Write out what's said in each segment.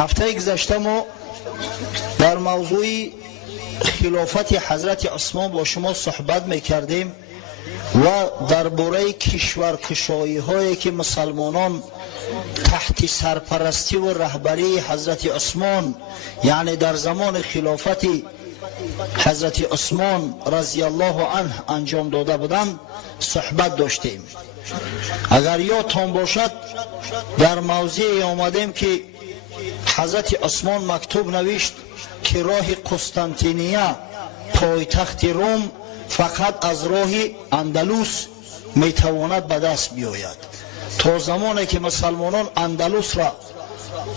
هفته گذشته ما در موضوع خلافت حضرت عثمان با شما صحبت میکردیم و درباره کشورکشایی هایی که مسلمانان تحت سرپرستی و رهبری حضرت عثمان، یعنی در زمان خلافت حضرت عثمان رضی الله عنه انجام داده بودند صحبت داشتیم. اگر یادتان باشد در موضوعی آمدیم که حضرت عثمان مکتوب نوشت که راه قسطنطینیه پایتخت روم فقط از راه اندلس میتواند به دست بیاید. تا زمانی که مسلمانان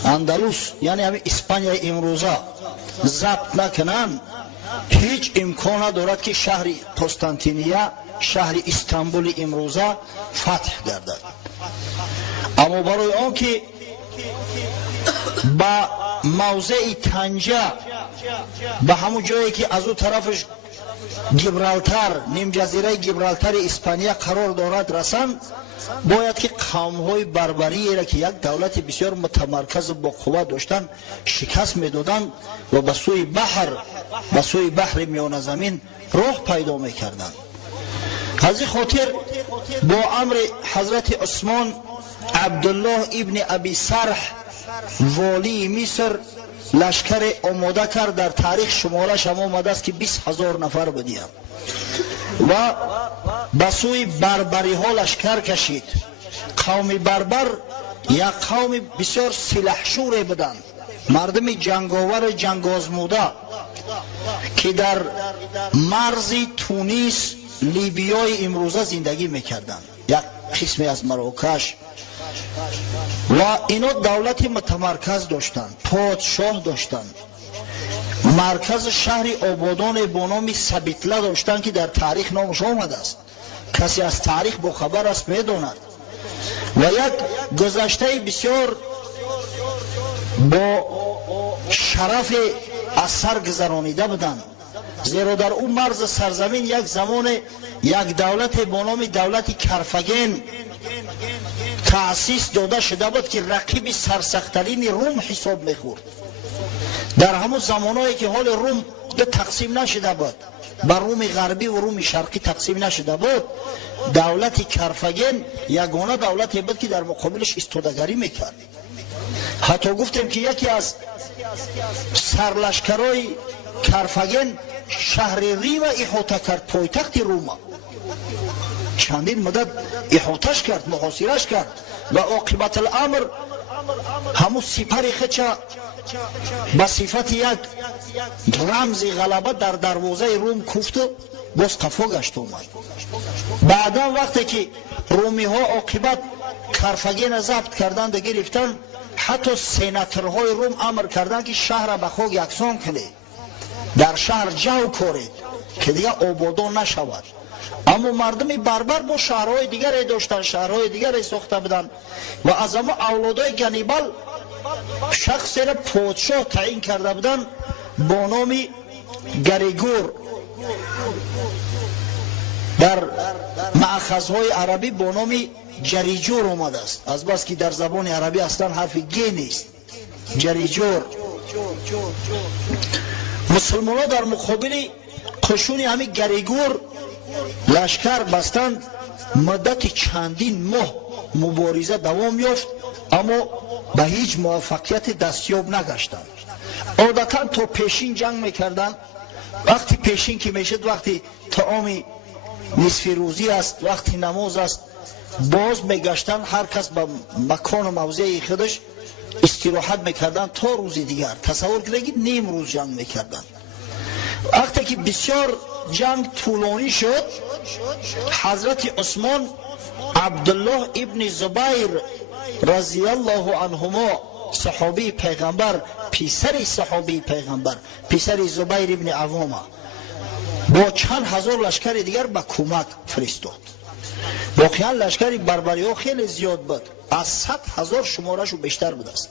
اندلس یعنی همین اسپانیا امروزه ضبط نکنند، هیچ امکان ندارد که شهر قسطنطینیه، شهر استانبول امروزه فتح گردد. اما برای آن که با موضع طنجه به همون جایی که از او طرفش گیبرالتر، نیم جزیره گیبرالتر اسپانیا قرار دارد رسند، باید که قوم‌های بربری را که یک دولت بسیار متمرکز با قوت داشتند شکست میدادند و به سوی بحر میانه زمین راه پیدا میکردند. از این خاطر با امر حضرت عثمان عبدالله ابن ابی سرح والی مصر لشکر آماده کرد. در تاریخ شمارش هم آمده است که 20,000 نفر بودیم و به سوی بربری ها لشکر کشید. قوم بربر یک قوم بسیار سلاحشور بودند، مردم جنگاور جنگ آزموده که در مرز تونس لیبیای امروزه زندگی میکردند، یک قسمی از مراکش، و اینا دولت متمرکز داشتند، پادشاه داشتند، مرکز شهر آبادان با نام سبیتله داشتند که در تاریخ نامش آمده است. کسی از تاریخ با خبر است میداند و یک گذشته بسیار با شرف از سر گذرانیده بودند، زیرا در اون مرز سرزمین یک زمان یک دولت با نام دولت کرفگن تأسیس داده شده بود که رقیب سرسخت‌ترین روم حساب میخورد. در همون زمانهایی که حال روم دو تقسیم نشده بود، بر روم غربی و روم شرقی تقسیم نشده بود، دولت کرفگن یگانه دولتی بود که در مقابلش استودگری میکرد. حتی گفتیم که یکی از سرلشکرهای کرفگن شهر ریم احاطه کرد، پایتخت روم چندین مدت احاطهش کرد، محاصرهش کرد و عاقبت الامر همون سپر خچه به صفت یک رمز غلبه در دروازه روم کوفت و باز قفا گشت اومد. بعدا وقتی که رومی ها عاقبت کرفگین ضبط کردند و گرفتند، حتی سیناتورهای روم امر کردند که شهر به خاک یکسان کنه، در شهر جو کارید که دیگه آبادان نشود. اما مردم بربر با شهرهای دیگری داشتن، شهرهای دیگری ساخته بودن و از اما اولادای گنیبال شخصی را پادشاه تعیین کرده بودن با نام گریگور. در مأخذهای عربی با نام جریجور اومده است، از بس که در زبان عربی اصلا حرف گ نیست. جریجور. مسلمان ها در مقابل قشون همین گریگور لشکر بستند. مدت چندین ماه مبارزه دوام یافت اما به هیچ موفقیت دستیاب نگشتند. عادتا تا پیشین جنگ میکردند. وقتی پیشین که میشد، وقتی طعام نصف روزی است، وقتی نماز است، باز میگشتند، هر کس به مکان و موضع خودش استراحت میکردند تا روز دیگر. تصور کنید نیم روز جنگ میکردند. وقتی که بسیار جنگ طولانی شد، حضرت عثمان عبدالله ابن زبیر رضی الله عنهما، صحابی پیغمبر، پسر صحابی پیغمبر، پسر زبیر ابن عوامه، با چند هزار لشکر دیگر به کمک فرستاد. واقعا لشکر بربری ها خیلی زیاد بود، از 100,000 شمارش بیشتر بود است.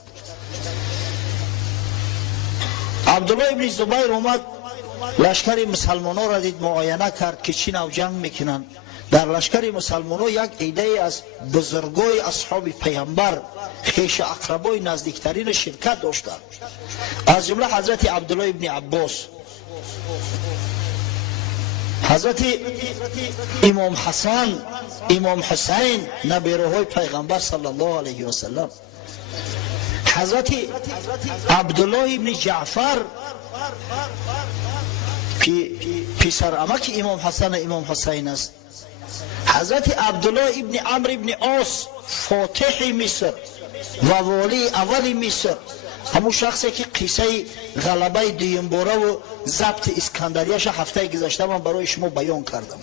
عبدالله ابن زبیر اومد، لشکر مسلمان ها را دید، معاینه کرد که چی نوع جنگ میکنن. در لشکر مسلمانان یک عده از بزرگای اصحاب پیامبر خویش اقربای نزدیکترین شرکت داشتند، از جمله حضرت عبدالله ابن عباس، حضرت امام حسن، امام حسین نبیروهای پیغمبر صلی الله علیه و سلم، حضرت عبدالله ابن جعفر پسر عمک امام حسن امام حسین است، حضرت عبدالله ابن عمرو ابن عاص فاتح مصر و والی اول مصر، همون شخصی که قصه غلبه دویم باره و ضبط اسکندریه‌اش هفته گذشته من برای شما بیان کردم.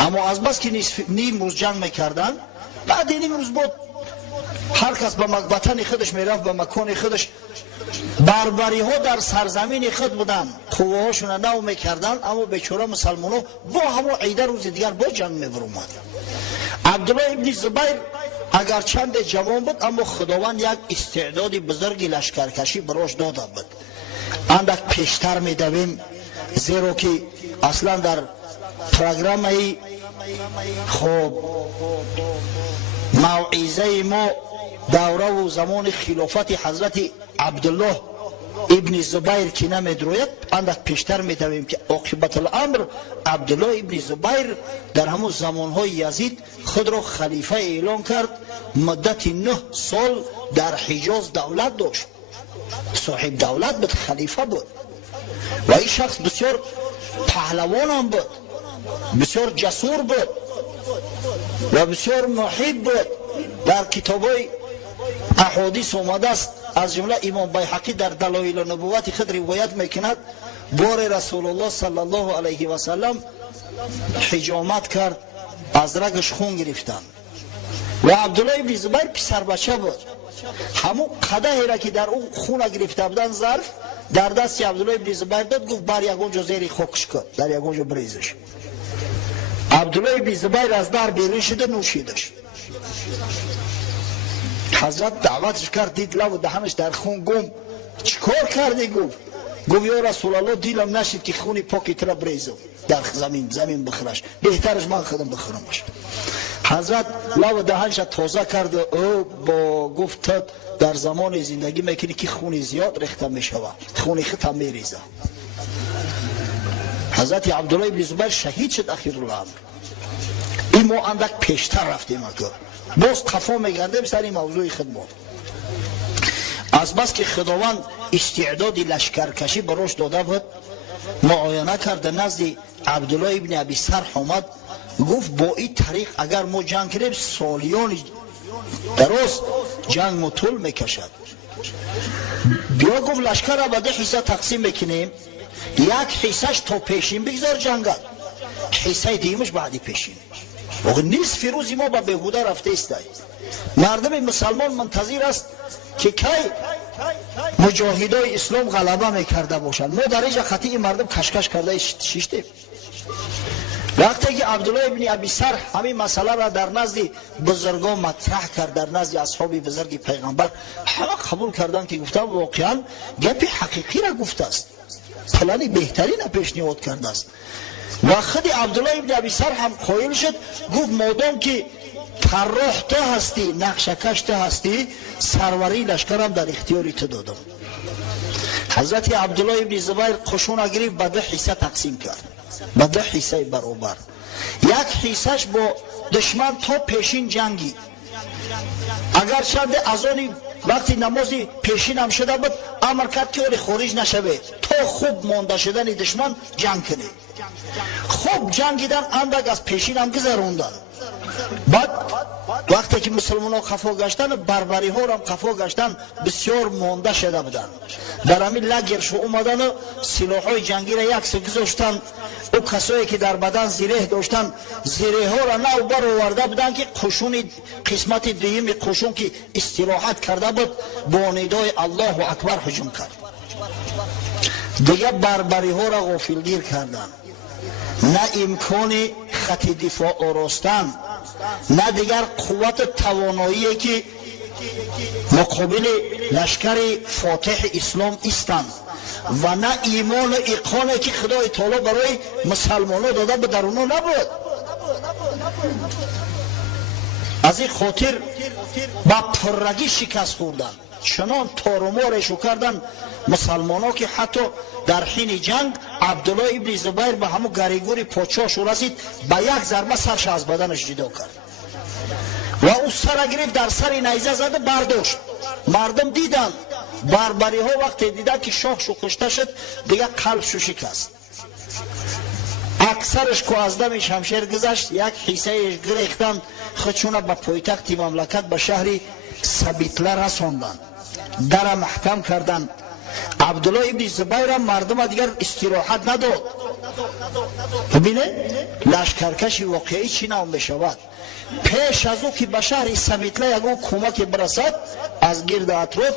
اما از بس که نیم روز جنگ میکردن، بعد نیم روز بود هر کس به وطن خودش میرفت، به مکان خودش. بربری ها در سرزمین خود بودن، قوه هاشون نو میکردن، اما بیچاره مسلمان ها با همون عیده روز دیگر با جنگ میبرومد. عبدالله ابن زبیر اگر چند جوان بود، اما خداوند یک استعداد بزرگی لشکرکشی براش داده بود. اندک پیشتر میدویم، زیرا که اصلا در پروگرام خب موعظه ما دوره و زمان خلافت حضرت عبدالله ابن زبیر که نمیدروید، اندک پیشتر میدویم که عاقبت الامر عبدالله ابن زبیر در همون زمانهای یزید خود را خلیفه اعلان کرد، مدت 9 سال در حجاز دولت داشت، صاحب دولت بود، خلیفه بود و این شخص بسیار پهلوان هم بود، بسیار جسور بود و بسیار محب بود. در کتابای احادیث اومده است، از جمله امام بیهقی در دلایل نبوت خود روایت میکند بار رسول الله صلی الله علیه و سلم حجامت کرد، از رگش خون گرفتن و عبدالله ابن زبیر پسر بچه بود. همون قدحی را که در اون خون گرفته بودن ظرف در دست عبدالله ابن زبیر داد، گفت بر یگونجا زیر خاکش کن، در یگونجا بریزش. عبدالله ابن زبیر از در بیرون شده نوشیدش. حضرت دعوتش کرد، دید لب و دهنش در خون، گم چیکار کردی؟ گفت یا رسول الله دیلم نشید که خونی پاکی تر بریزم در زمین بخورش، بهترش من خودم بخورمش. حضرت لب و دهنش تازه کرد، او با گفت در زمان زندگی میکنی که خونی زیاد ریخته میشوه، خونی خود هم میریزه. حضرت عبدالله ابن زبیر شهید شد اخیر الامر. این ما اندک پیشتر رفتیم اگر باز قفا میگندیم سر این موضوع خدمات. از بس که خداوند استعدادی لشکرکشی براش داده بود، معاینه کرده نزد عبدالله ابن ابی سرح آمد، گفت با این طریق اگر ما جنگ کنیم سالیان دراز جنگ ما طول میکشد. بیا گفت لشکر را به 2 حصه تقسیم میکنیم، یک حصهش تا پیشین بگذار جنگل، حصه دیمش بعدی پیشین. نصف روزی ما به بهوده رفته است. مردم مسلمان منتظر است که کی مجاهدای اسلام غلبه میکرده باشند. ما در اینجا خطی این مردم کشکش کرده شیشته. وقتی که عبدالله ابن ابی سرح همین مسئله را در نزد بزرگان مطرح کرد، در نزد اصحاب بزرگ پیغمبر، همه قبول کردند که گفتن واقعا گپ حقیقی را گفته است، پلان بهترین پیشنهاد کرده است. و خود عبدالله ابن ابی سرح هم قائل شد، گفت مادام که طراح تو هستی، نقشه‌کش تو هستی، سروری لشکرم در اختیاری تو دادم. حضرت عبدالله ابن زبیر قشون گرفت، به 2 حصه تقسیم کرد، به 2 حصه برابر. یک حصهش با دشمن تا پیشین جنگی، اگر چند از آن وقتی نماز پیشین هم شده بود امر کرد که ولی خارج نشوه تا خوب مانده شدن دشمن جنگ کنه. خوب جنگیدن، اندک از پیشین هم گذروندن. بعد وقتی که مسلمان ها خفا گشتن، بربری ها هم خفا گشتن، بسیار مانده شده بودن. در همین لگرش اومدن و سلاح های جنگی را یک سو گذاشتن. او کسایی که در بدن زره داشتن، زره ها را نو بر آورده بودن که قشون قسمت دویم قشون که استراحت کرده بود با ندای الله اکبر هجوم کرد. دیگه بربری ها را غافلگیر کردن، نه امکان خط دفاع آراستن، نه دیگر قوت توانایی که مقابل لشکر فاتح اسلام ایستند. و نه ایمان و اقانه که خدای تعالی برای مسلمانان داده به در اونا نبود. از این خاطر با پرگی شکست خوردن، چنان تارمارشو کردن مسلمانان که حتی در حین جنگ عبدالله ابن زبیر به همون گریگوری پادشاهشو رسید، به یک ضربه سرش از بدنش جدا کرد و او سر گرفت، در سر نیزه زده برداشت. مردم دیدن، بربری ها وقتی دیدن که شاهشو کشته شد دیگه قلبشو شکست. اکثرش که از دم شمشیر گذشت، یک حصهش گرفتند خودشون به پایتخت مملکت به شهر سبیتله رساندند، در محکم کردند. عبدالله ابن زبیر مردم دیگر استراحت نداد. ببینه لشکرکش واقعی چی نام بشود. پیش از او که به شهر سبیتله یک کمک برسد، از گرد اطراف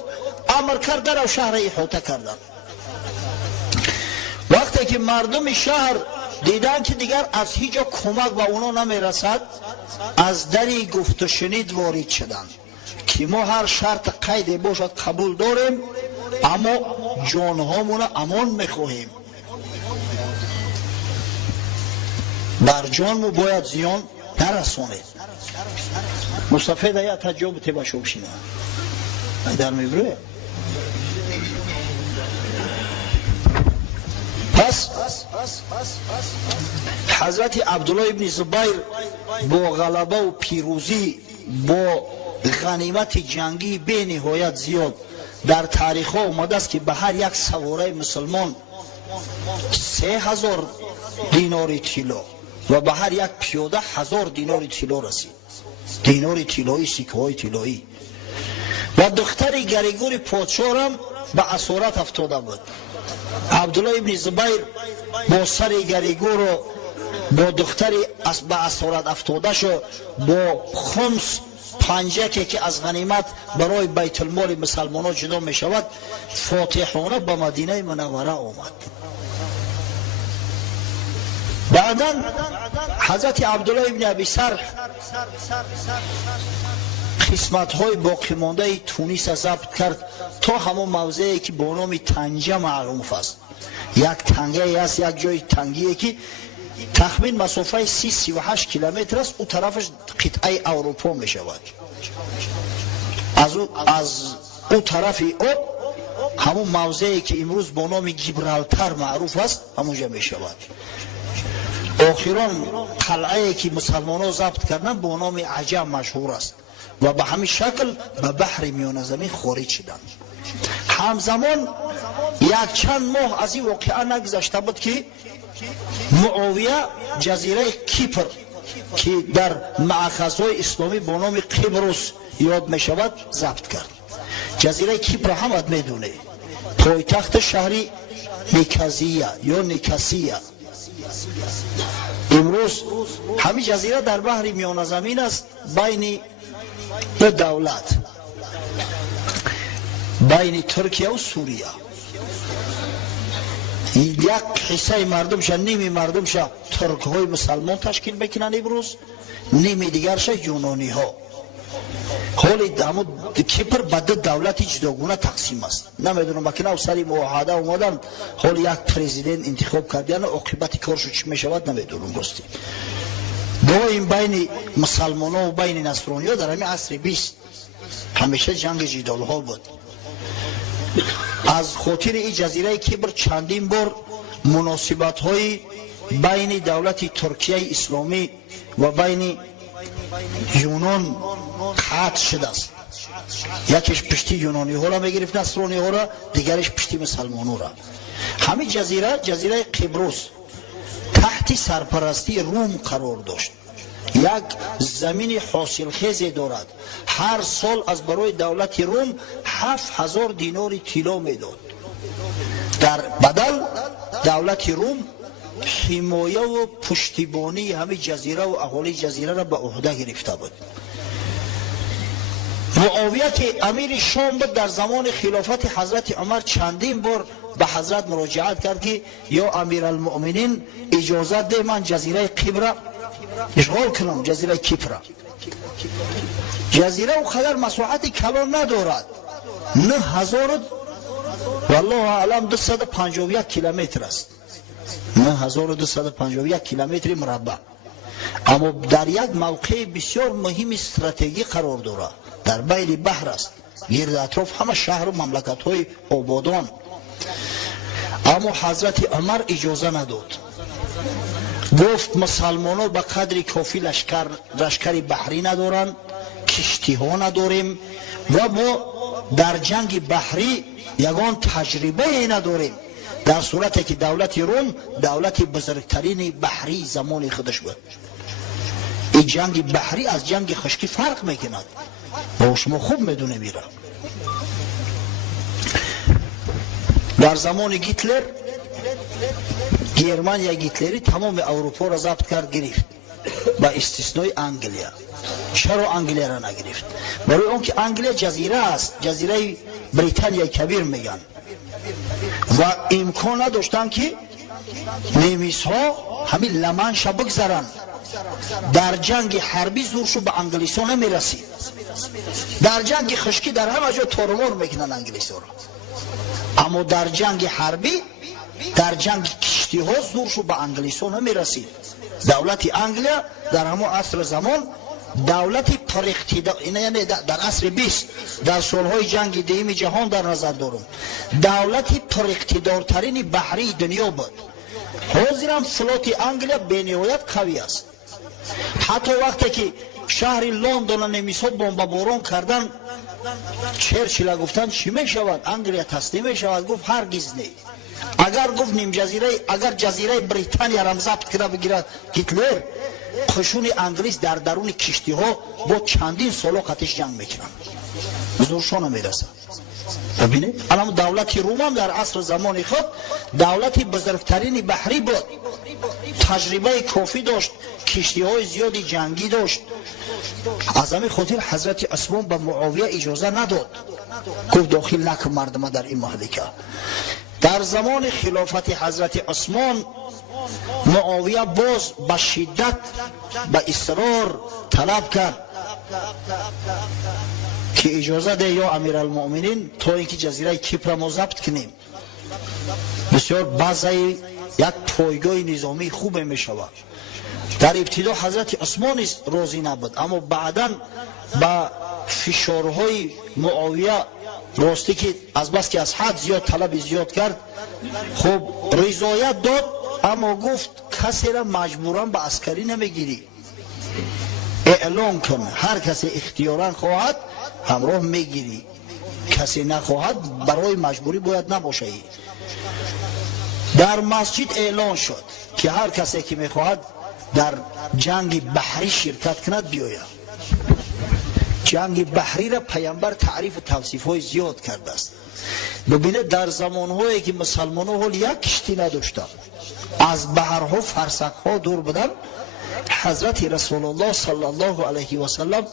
امر کردن و شهر احاطه کردن. وقتی که مردم شهر دیدن که دیگر از هیچ کمک به اونا نمیرسد، از دری گفت و شنید وارد شدند که ما هر شرط قید باشد قبول داریم، اما جانهامون امان میخواهیم، بر جانمو باید زیان نرسانید. مصطفی در یک تجربه تباشو بشینه در میبره. پس حضرت عبدالله ابن زبیر با غلبه و پیروزی، با غنیمت جنگی به نهایت زیاد در تاریخ ها اومده است که به هر یک سواره مسلمان 3000 دینار طلا و به هر یک پیاده 1000 دینار طلا رسید. دینار طلایی، سکه های طلایی. و دختر گریگور پادشاه هم به اسارت افتاده بود. عبدالله ابن زبیر با سر گریگور و با دختری به اسارت افتاده شد، با خمس پنجکی که از غنیمت برای بیت المال مسلمانان جدا می شود، فاتحانه به مدینه منوره آمد. بعدا حضرت عبدالله ابن ابی سرح قسمت های باقی مانده تونس ضبط کرد تا همون موضعی که با نام طنجه معروف است. یک تنگه است، یک جای تنگیه که تخمین مسافه 38 کیلومتر است. او طرفش قطعه اروپا می شود. از او طرف آب همون موضعی که امروز با نام گیبرالتر معروف است همونجا می شود. آخران قلعه که مسلمان ها ضبط کردن با نام عجم مشهور است و به همین شکل به بحر میانه زمین خارج شدند. همزمان یک چند ماه از این واقعه نگذشته بود که معاویه جزیره کیپر که در مأخذهای اسلامی با نام قبرس یاد می شود ضبط کرد. جزیره کیپر هم میدونه پایتخت شهری نیکازیه یا نیکاسیه. امروز همین جزیره در بحر میانه زمین است، بین دو دولت، بین ترکیه و سوریه. یک حصه مردمش، نیمی مردمش ترک های مسلمان تشکیل میکنن امروز، نیمی دیگرش یونانی ها. حالی کیپر به دو دولت جداگونه تقسیم است. نمیدونم مکنه او سری معاهده اومدن، حالی یک پرزیدنت انتخاب کردن، عاقبت کارشو چی میشود نمیدونم. گستی دائم بین مسلمان ها و بین نصرانی ها در همین عصر 20 همیشه جنگ جدال ها بود. از خاطر این جزیره کیپر چندین بار مناسبت های بین دولت ترکیه اسلامی و بین یونان قطع شده است. یکیش پشتی یونانی ها را میگرفت نصرانی ها را، دیگرش پشتی مسلمان ها را. همین جزیره قبرس تحت سرپرستی روم قرار داشت. یک زمین حاصل خیزی دارد. هر سال از برای دولت روم 7000 دینار طلا میداد. در بدل دولت روم حمایه و پشتیبانی همین جزیره و اهالی جزیره را به عهده گرفته بود. معاویه که امیر شام بود در زمان خلافت حضرت عمر چندین بار به حضرت مراجعت کرد که یا امیر المؤمنین اجازت ده من جزیره قبر اشغال کنم. جزیره کیپر جزیره و قدر مساحت کلان ندارد، 9000 والله اعلم 251 کیلومتر است، نه 1251 کیلومتر مربع، اما در یک موقع بسیار مهم استراتژی قرار دارد، در بین بحر است، گرد اطراف همه شهر و مملکت های آبادان. اما حضرت عمر اجازه نداد، گفت مسلمانان به قدر کافی لشکر بحری ندارند، کشتی ها نداریم و ما در جنگ بحری یگان تجربه نداریم، در صورتی که دولت روم دولت بزرگترین بحری زمان خودش بود. این جنگ بحری از جنگ خشکی فرق میکند، با شما خوب میدونه میره. در زمان هیتلر گرمانیا هیتلری تمام اروپا را ضبط کرد گرفت با استثنای انگلیا. چرا انگلیا را نگرفت؟ برای اون که انگلیا جزیره است، جزیره بریتانیای کبیر میگن و امکان نداشتن که نیمیس ها همین لمنش بگذرن. در جنگ حربی زورشو به انگلیس ها نمیرسید، در جنگ خشکی در همه جا تورمور میکنن انگلیس ها را، اما در جنگ حربی در جنگ کشتی ها زورشو به انگلیس ها نمیرسید. دولت انگلیا در همه عصر زمان دولت پر اقتدار، یعنی در عصر 20 در سالهای جنگ دوم جهان در نظر دارم، دولت پر اقتدارترین بحری دنیا بود. حاضرم فلوت انگلیا به نهایت قوی است. حتی وقتی که شهر لندن نیمیس‌ها بمباران کردن، چرچیل گفتن چی می شود؟ انگلیا تسلیم می شود؟ گفت هرگز نه. اگر گفت نیم جزیره، اگر جزیره بریتانیا را ضبط کرده بگیرد هیتلر، قشون انگلیس در درون کشتی ها با چندین سال قتش جنگ میکنن، زورشان نمیرسه. ببینید الان دولت روم هم در عصر زمان خود دولت بزرگترین بحری بود، تجربه کافی داشت، کشتی های زیادی جنگی داشت. از همین خاطر حضرت عثمان به معاویه اجازه نداد، گفت داخل نکن مردم در این مهلکه. در زمان خلافت حضرت عثمان معاویه باز به شدت به اصرار طلب کرد که اجازه ده یا امیرالمؤمنین تا اینکه جزیره کیپر ما ضبط کنیم. بسیار بعضی یک پایگاه نظامی خوب می شود. در ابتدا حضرت عثمان راضی نبود، اما بعدا با فشارهای معاویه راستی که از بس که از حد زیاد طلب زیاد کرد، خب رضایت داد، اما گفت کسی را مجبورا به عسکری نمیگیری، اعلان کن هر کسی اختیارا خواهد همراه میگیری، کسی نخواهد برای مجبوری باید نباشه. در مسجد اعلان شد که هر کسی که میخواهد در جنگ بحری شرکت کند بیاید. جنگ بحری را پیامبر تعریف و توصیف های زیاد کرده است. ببینید در زمان هایی که مسلمان ها یک کشتی نداشتن، از بحرها فرسخ ها دور بودن، حضرت رسول الله صلی الله علیه و سلم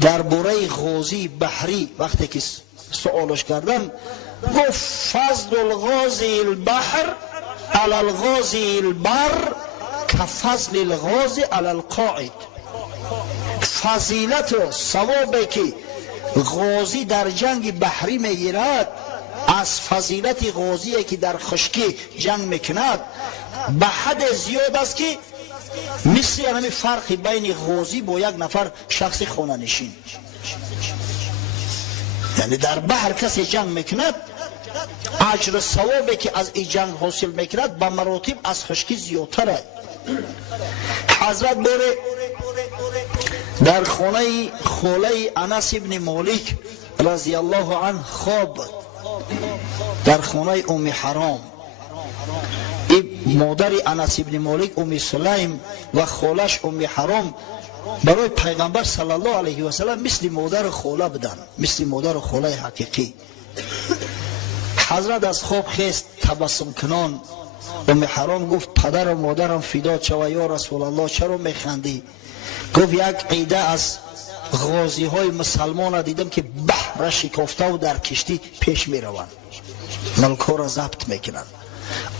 در باره غازی بحری وقتی که سوالش کردن گفت فضل الغازی البحر علی الغازی البر کفضل الغازی علی القاعد. فضیلت و ثوابی که غازی در جنگ بحری میگیرد از فضیلت غازی که در خشکی جنگ میکند به حد زیاد است که مثل همین فرق بین غازی با یک نفر شخص خانه نشین. یعنی در بحر کسی جنگ میکند اجر ثوابی که از این جنگ حاصل میکند به مراتب از خشکی زیادتر است. حضرت باره در خانه خوله انس ابن مالک رضی الله عنه خواب در خانه ام حرام. این مادر انس ابن مالک ام سلیم و خالش ام حرام برای پیغمبر صلی الله علیه و سلم مثل مادر خوله بدن، مثل مادر خوله حقیقی. حضرت از خواب خیست تبسم کنان. ام حرام گفت پدر و مادرم فدات شوه یا رسول الله چرا میخندی؟ گفت یک عیده از غازی های مسلمان دیدم که بحر شکافته و در کشتی پیش می روند، ملکا را ضبط میکنند.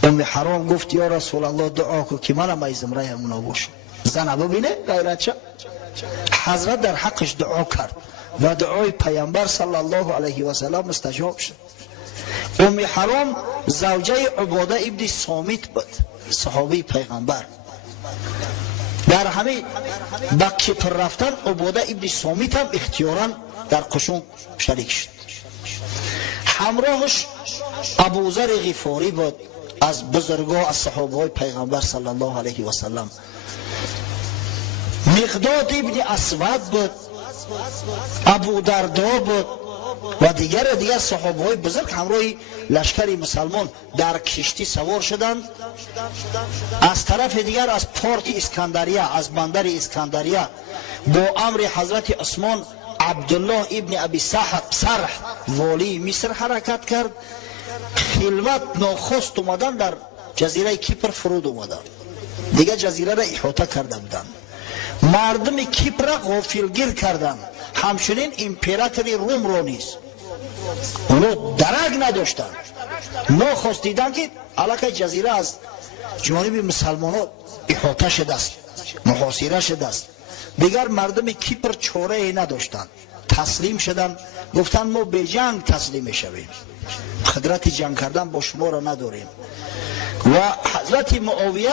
ام حرام گفت یا رسول الله دعا کو که منم ایزم رای همونا باشه. زن ببینه غیرت حضرت در حقش دعا کرد و دعای پیامبر صلی الله علیه و سلم مستجاب شد. حرام زوجه عباده ابن صامت بود، صحابی پیغمبر. در همین با کیپر رفتن عباده ابن صامت هم اختیاراً در قشون شریک شد. همراهش ابوذر غفاری بود، از بزرگان از صحابه پیغمبر صلی الله علیه و سلم. مقداد ابن اسود بود، ابو دردا بود و دیگر صحابه بزرگ همراه لشکر مسلمان در کشتی سوار شدند. از طرف دیگر از پورت اسکندریه، از بندر اسکندریه با امر حضرت عثمان عبدالله ابن ابی سرح والی مصر حرکت کرد. خلوت ناخست اومدن در جزیره کیپر فرود اومدن، دیگه جزیره را احاطه کرده بودند. مردم کیپر را غافلگیر کردند، همچنین امپراتوری روم را نیز اونو درک نداشتند. ناخست دیدن که علاقه جزیره از جانب مسلمان ها احاطه شده است، محاصره شده است. دیگر مردم کیپر چاره ای نداشتند، تسلیم شدند. گفتند ما به جنگ تسلیم میشویم، قدرت جنگ کردن با شما را نداریم. و حضرت معاویه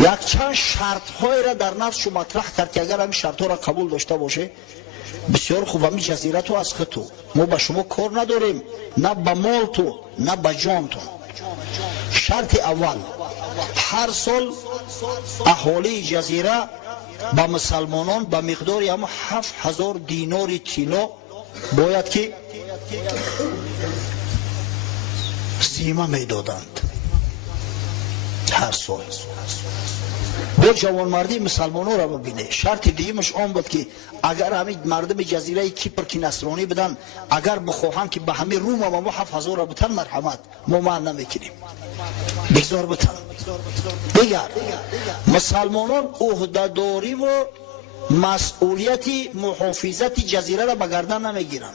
یک چند شرط های را در نفسش مطرح کرد که اگر همین شرط ها را قبول داشته باشه بسیار خوب، همین جزیره تو از خود تو، ما با شما کار نداریم، نه با مال تو نه با جان تو. شرط اول، هر سال اهالی جزیره با مسلمانان با مقداری اما 7000 دینار طلا باید که سیمه میدادند هر سال. با جوانمردی مسلمانان را ببینه. شرط دیگه‌اش آن بود که اگر همین مردم جزیره کیپر که نصرانی بدن، اگر بخواهند که به همه روم و ما 7000 را بتن، مرحمت ما معنی نمیکنیم، بگذار بتن. دیگر مسلمانان عهده‌داری و مسئولیت محافظت جزیره را به گردن نمیگیرند.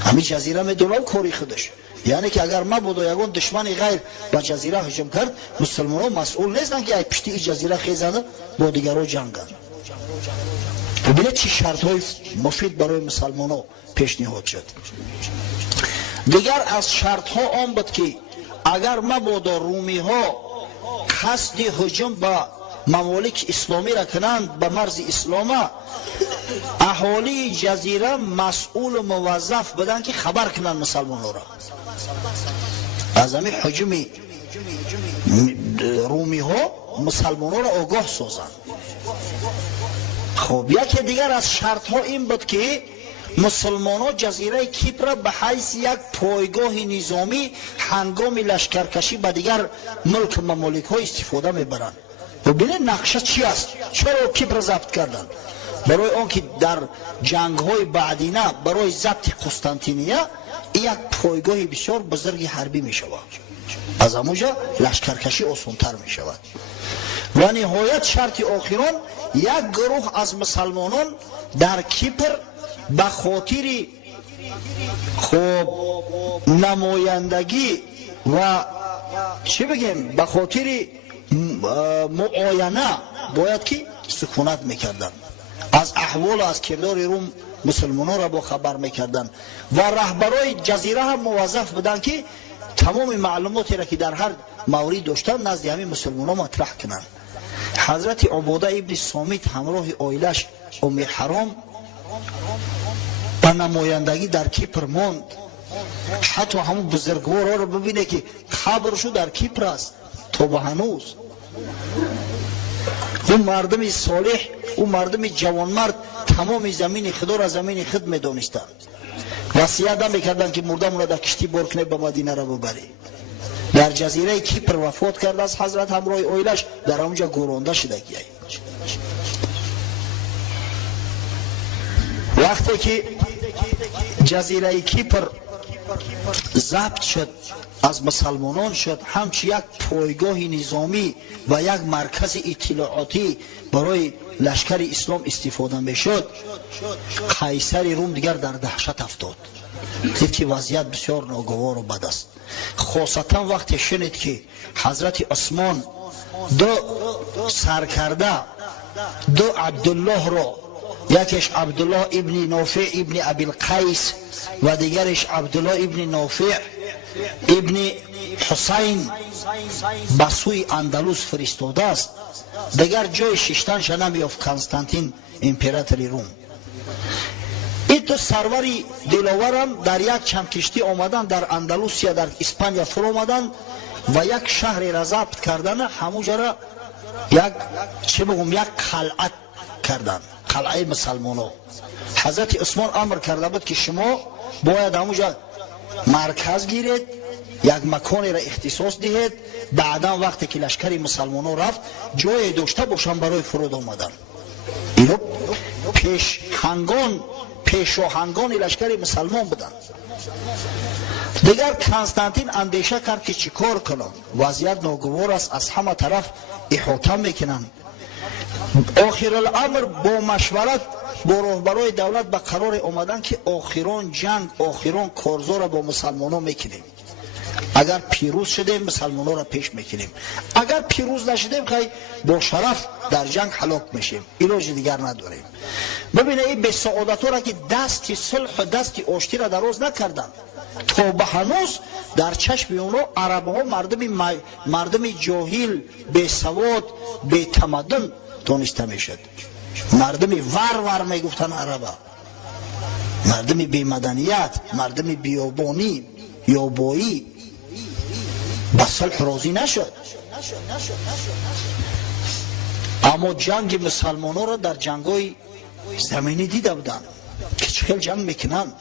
همین جزیره میدونم کاری خودش، یعنی که اگر ما بود و یگان دشمن غیر با جزیره هجوم کرد، مسلمانان مسئول نیستند که پشت این جزیره خیزند با دیگران جنگند. ببینید چه شرط های مفید برای مسلمانان پیشنهاد شد. دیگر از شرط ها آن بود که اگر ما بود رومی ها قصد هجوم با ممالک اسلامی را کنند به مرز اسلام، اهالی جزیره مسئول و موظف بدن که خبر کنند مسلمان را از همین هجوم رومی ها، مسلمان را آگاه سازند. خب یکی دیگر از شرط ها این بود که مسلمان ها جزیره کیپر به حیث یک پایگاه نظامی هنگام لشکرکشی به دیگر ملک ممالک ها استفاده میبرند. ببینید نقشه چی است؟ چرا کیپر ضبط کردند؟ برای آنکه در جنگ های بعدینه برای ضبط قسطنطینیه یک پایگاه بسیار بزرگی حربی می شود، از همونجا لشکرکشی آسان‌تر می شود. و نهایت شرط آخران، یک گروه از مسلمانان در کیپر به خاطر خوب نمایندگی و چی بگیم به خاطر معاینه باید که سکونت میکردن، از احوال از کردار روم مسلمانان را با خبر میکردن و رهبرای جزیره هم موظف بودن که تمام معلوماتی را که در هر مورد داشتن نزد همین مسلمانان مطرح کنند. حضرت عباده ابن صامت همراه عائلش حرام به نمایندگی در کیپر ماند. حتی همون بزرگوارا رو ببینه که خبرشو در کیپر است تا به هنوز. اون مردم صالح، اون مردم جوانمرد تمام زمین خدا را زمین خود میدانستند. وصیت هم میکردن که مردم را در کشتی بار کنه به مدینه را ببره. در جزیره کیپر وفات کرد از حضرت همراه عائلش، در اونجا گورانده شده گیه. وقتی که جزیره کیپر ضبط شد از مسلمانان شد، همچی یک پایگاه نظامی و یک مرکز اطلاعاتی برای لشکر اسلام استفاده می شد، قیصر روم دیگر در دهشت افتاد، دید که وضعیت بسیار ناگوار و بد است. خاصتا وقتی شنید که حضرت عثمان دو سرکرده، دو عبدالله رو، یکیش عبدالله ابن نافع ابن ابی القیس و دیگرش عبدالله ابن نافع ابن حسین به سوی اندلس فرستاده است. دیگر جای ششتنش نمیافت کنستانتین امپراتوری روم. این دو سروری دلاورم در یک چند کشتی آمدن، در اندلس یا در اسپانیا فرو آمدن و یک شهر را ضبط کردن، همونجا را یک چه بگم یک قلعه کردن، قلعه مسلمانو. حضرت عثمان امر کرده بود که شما باید همونجا مرکز گیرید، یک مکانی را اختصاص دهید، بعدا وقتی که لشکر مسلمانو رفت جای داشته باشن برای فرود آمدن. اینو پیشاهنگان لشکر مسلمان بودن. دیگر کنستانتین اندیشه کرد که چی کار کنم، وضعیت ناگوار است، از همه طرف احاطه میکنن. آخر الامر با مشورت با رهبرای دولت به قرار آمدن که آخران جنگ، آخران کارزار را با مسلمانان میکنیم. اگر پیروز شدیم مسلمانان را پیش میکنیم، اگر پیروز نشدیم که با شرف در جنگ هلاک میشیم، علاج دیگر نداریم. ببینید این به سعادت را که دست صلح و دست آشتی را دراز نکردن، تا به هنوز در چشم اونو عرب ها مردم جاهل، بی سواد، بی تمدن دانسته میشد. مردم ور میگفتن عربا، مردم بی مدنیت، مردم بیابانی، یابایی. به صلح راضی نشد. اما جنگ مسلمانان را در جنگای زمینی دیده بودن که چه جنگ میکنن.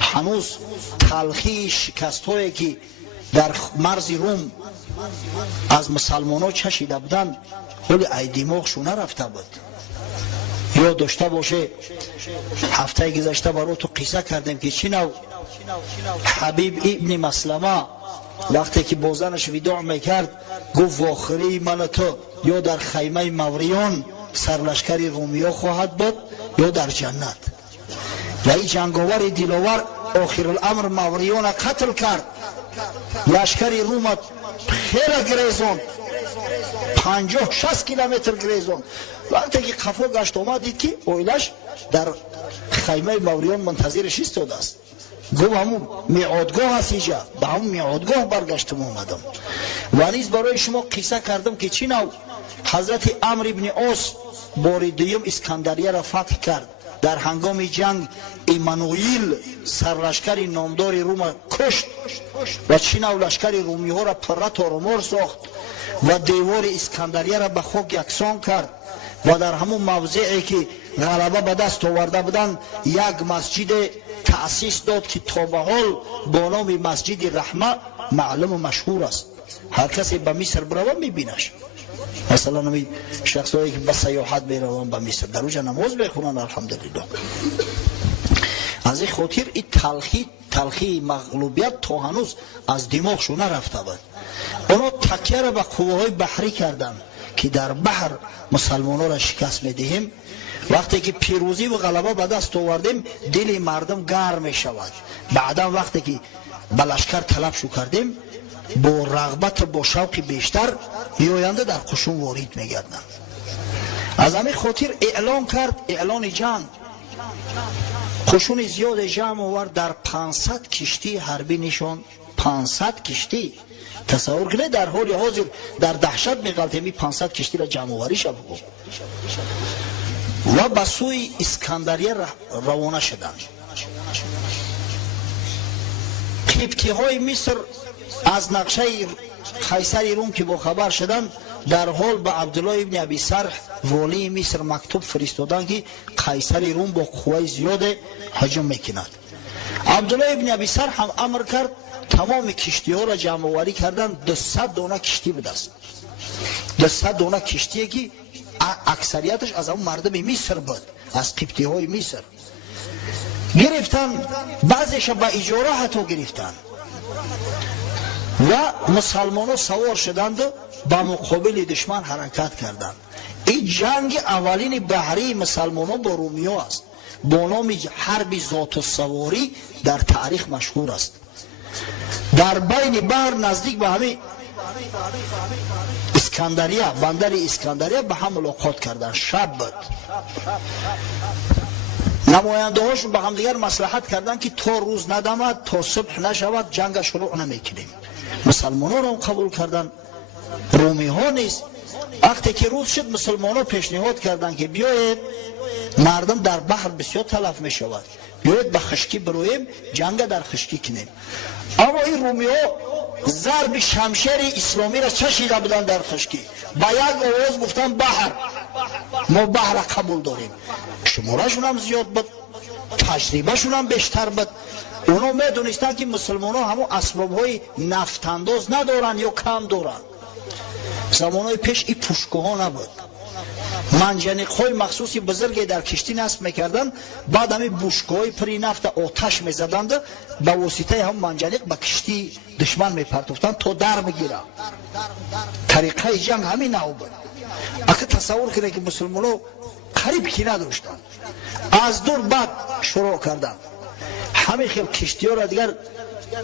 هنوز تلخی شکست هایی که در مرز روم از مسلمانان چشیده بودن ولی ای دماغشون نرفته بود. یا داشته باشه هفته گذشته برای تو قصه کردیم که چی نو حبیب ابن مسلمه وقتی که با زنش وداع میکرد گفت آخری من تو یا در خیمه موریان سرلشکری رومیا خواهد بود یا در جنت. و این جنگاور دلاور آخر الامر موریان قتل کرد، لشکری روم خیلی گریزون، 50-60 کیلومتر گریزون. وقتی که قفا گشت آمد دید که اویلش در خیمه موریان منتظرش ایستاده است. گفت همون میعادگاه هست اینجا، به همون میعادگاه برگشتم آمدم. و نیز برای شما قصه کردم که چی نو حضرت عمرو ابن عاص بار دوم اسکندریه را فتح کرد. در هنگام جنگ ایمانوئیل سرلشکر نامدار روم کشت و چی نو لشکر رومی ها را پره تارمار ساخت و دیوار اسکندریه را به خاک یکسان کرد. و در همون موضعی که غلبه به دست آورده بودند یک مسجد تأسیس داد که تا به حال با نام مسجد رحمه معلوم و مشهور است. هر کسی به مصر بروه میبینش. مثلا نمی شخصایی که به سیاحت بیروان به مصر در اوجا نماز بخونن الحمدلله. از این خاطر این تلخی مغلوبیت تا هنوز از دماغشون نرفته بود. اونا تکیه را به قوه‌های بحری کردن که در بحر مسلمان‌ها را شکست میدهیم. وقتی که پیروزی و غلبه به دست آوردیم دل مردم گرم می شود. بعدا وقتی که به لشکر طلب شو کردیم با رغبت با شوق بیشتر میآینده در قشون وارد میگردند. از همین خاطر اعلان کرد، اعلان جنگ. قشون زیاد جمع آورد در 500 کشتی حربی نشان. 500 کشتی تصور کنید، در حال حاضر در دهشت می‌غلطیم 500 کشتی را جمع آوری شد و به سوی اسکندریه روانه شدند. قبطی های مصر از نقشه قیصر روم که با خبر شدند در حال به عبدالله ابن ابی سرح والی مصر مکتوب فرستادند که قیصر روم با قوه زیاد هجوم میکند. عبدالله ابن ابی سرح هم امر کرد تمام کشتی ها را جمع آوری کردن. 200 دانه کشتی بود است. 200 دانه کشتی که اکثریتش از اون مردم مصر بود، از قبطی های مصر گرفتن. بعضیش به اجاره حتی گرفتن و مسلمان ها سوار شدند و به مقابل دشمن حرکت کردند. این جنگ اولین بحری مسلمان ها با رومی ها است. با نام حرب ذات السواری در تاریخ مشهور است. در بین بحر نزدیک به همه اسکندریه، بندر اسکندریه به هم ملاقات کردن. شب بود. نماینده هاشون به هم دیگر مصلحت کردن که تا روز ندامد، تا صبح نشود جنگ شروع نمیکنیم. مسلمان ها رو قبول کردن، رومی ها نیست. وقتی که روز شد مسلمان ها پیشنهاد کردن که بیایید، مردم در بحر بسیار تلف می شود، بیایید به خشکی برویم، جنگ در خشکی کنیم. اما این رومی ها ضرب شمشیر اسلامی را چشیده بودن در خشکی، با یک آواز گفتن بحر، ما بحر را قبول داریم. شمارشون هم زیاد بود، تجربه شون هم بیشتر بود. اونا میدونستن که مسلمان ها همون اسباب های نفت انداز ندارن یا کم دارن. زمانهای پیش این پوشکه ها نبود، منجنیق های مخصوصی بزرگی در کشتی نصب میکردن، بعد همین بوشکه های پری نفت آتش میزدند، با واسطه هم منجنیق به کشتی دشمن میپرتوفتن تا در بگیرن. طریقه جنگ همین نوع بود. اگه تصور کنه که مسلمان ها قریب کی نداشتن، از دور بعد شروع کردن همه خیلی کشتی ها را دیگر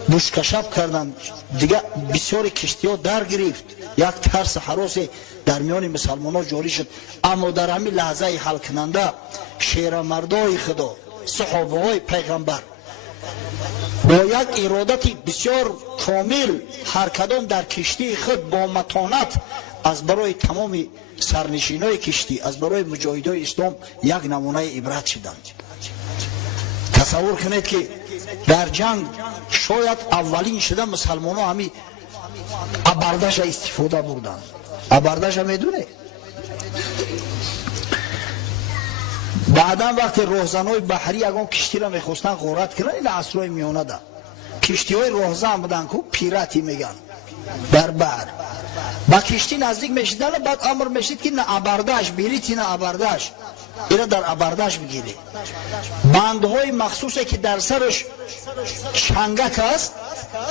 بوشکشب کردن، دیگر بسیاری کشتی ها در گرفت، یک ترس حراس در میان مسلمان ها جاری شد. اما در همین لحظه حل کننده شیر مردای خدا، صحابه های پیغمبر با یک ارادت بسیار کامل حرکتان در کشتی خود با متانت از برای تمام سرنشینای کشتی، از برای مجاهدای اسلام یک نمونه عبرت شدند. تصور کنید که در جنگ شاید اولین شده مسلمان ها همی ابردش استفاده بردن. ابردش هم میدونه. بعدا وقتی روزنهای بحری اگه کشتی را میخواستن غارت کنن، این عصرهای میانه ده کشتی های روزن بودن که پیراتی میگن در بحر، با کشتی نزدیک میشیدن، بعد امر میشید که نه ابردش بیریتی، نه ابردش اینا در ابردش بگیری. بندهای مخصوصی که در سرش چنگک است،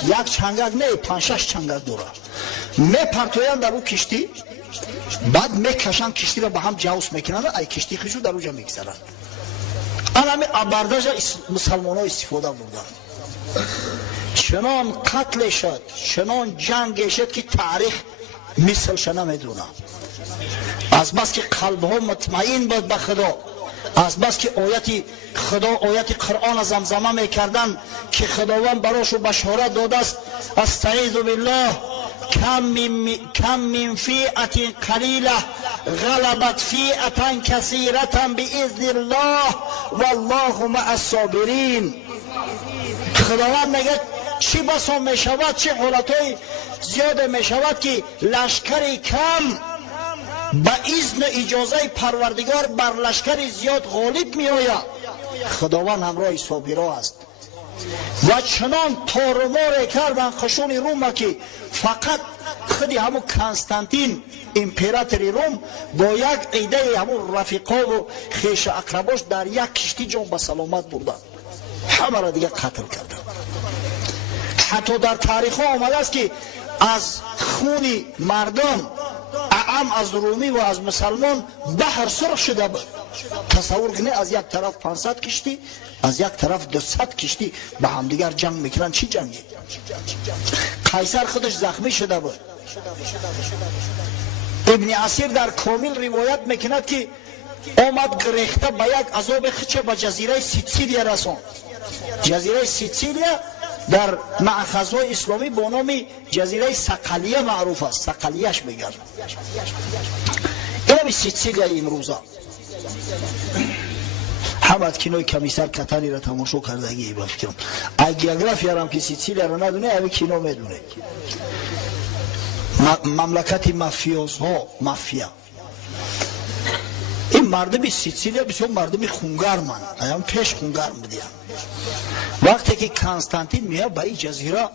یک چنگک نه 5-6 چنگک داره، میپرتوین در اون کشتی، بعد میکشن کشتی را به هم جوس میکنن، ای کشتی خیشو در اونجا میگذارن. آن همین ابردش مسلمان ها استفاده بودن. چنان قتل شد، چنان جنگ شد که تاریخ مثلش نمیدونه. از بس که قلب ها مطمئن بود به خدا، از بس که آیت خدا، آیت قرآن زمزمه میکردن که خداوند براشو بشارت داده است: استعیذ بالله کم من فیعت قلیله غلبت فیعتا کثیرتا باذن الله والله مع الصابرین. خداوند میگه چی بسا میشود، چه حالتهای زیاد میشود که لشکری کم با اذن اجازه پروردگار بر لشکر زیاد غالب می آید. خداوند همراه صابرا است. و چنان تارمار کردن خشون روم که فقط خودی همون کنستانتین امپراتور روم با یک عده همون رفیقا و خیش اقرباش در یک کشتی جان به سلامت بردن، همه را دیگه قتل کردن. حتی در تاریخ ها آمده است که از خون مردم اعم از رومی و از مسلمان بحر سرخ شده بود. تصور کنید از یک طرف 500 کشتی، از یک طرف 200 کشتی به هم دیگر جنگ میکنن. چی جنگی؟ قیصر خودش زخمی شده بود. ابن اسیر در کامل روایت میکند که آمد گریخته به یک عذاب خچه به جزیره سیسیلیا رساند. جزیره سیسیلیا در مأخذهای اسلامی با نام جزیره صقلیه معروف است. صقلیهش میگن. این سیسیلیا امروزه. حمد کینوی کمیسر کتانی را تماشا کردگی بفکرم. گیوگرافی هم که سیسیلیا را ندونه، اوی کینو میدونه. مملکت مافیوزها، مافیا. این مردم سیسیلیا بسیار مردم خونگرمن، ایام پیش خونگرم بودیم. وقتی که کنستانتین میاد به این جزیره،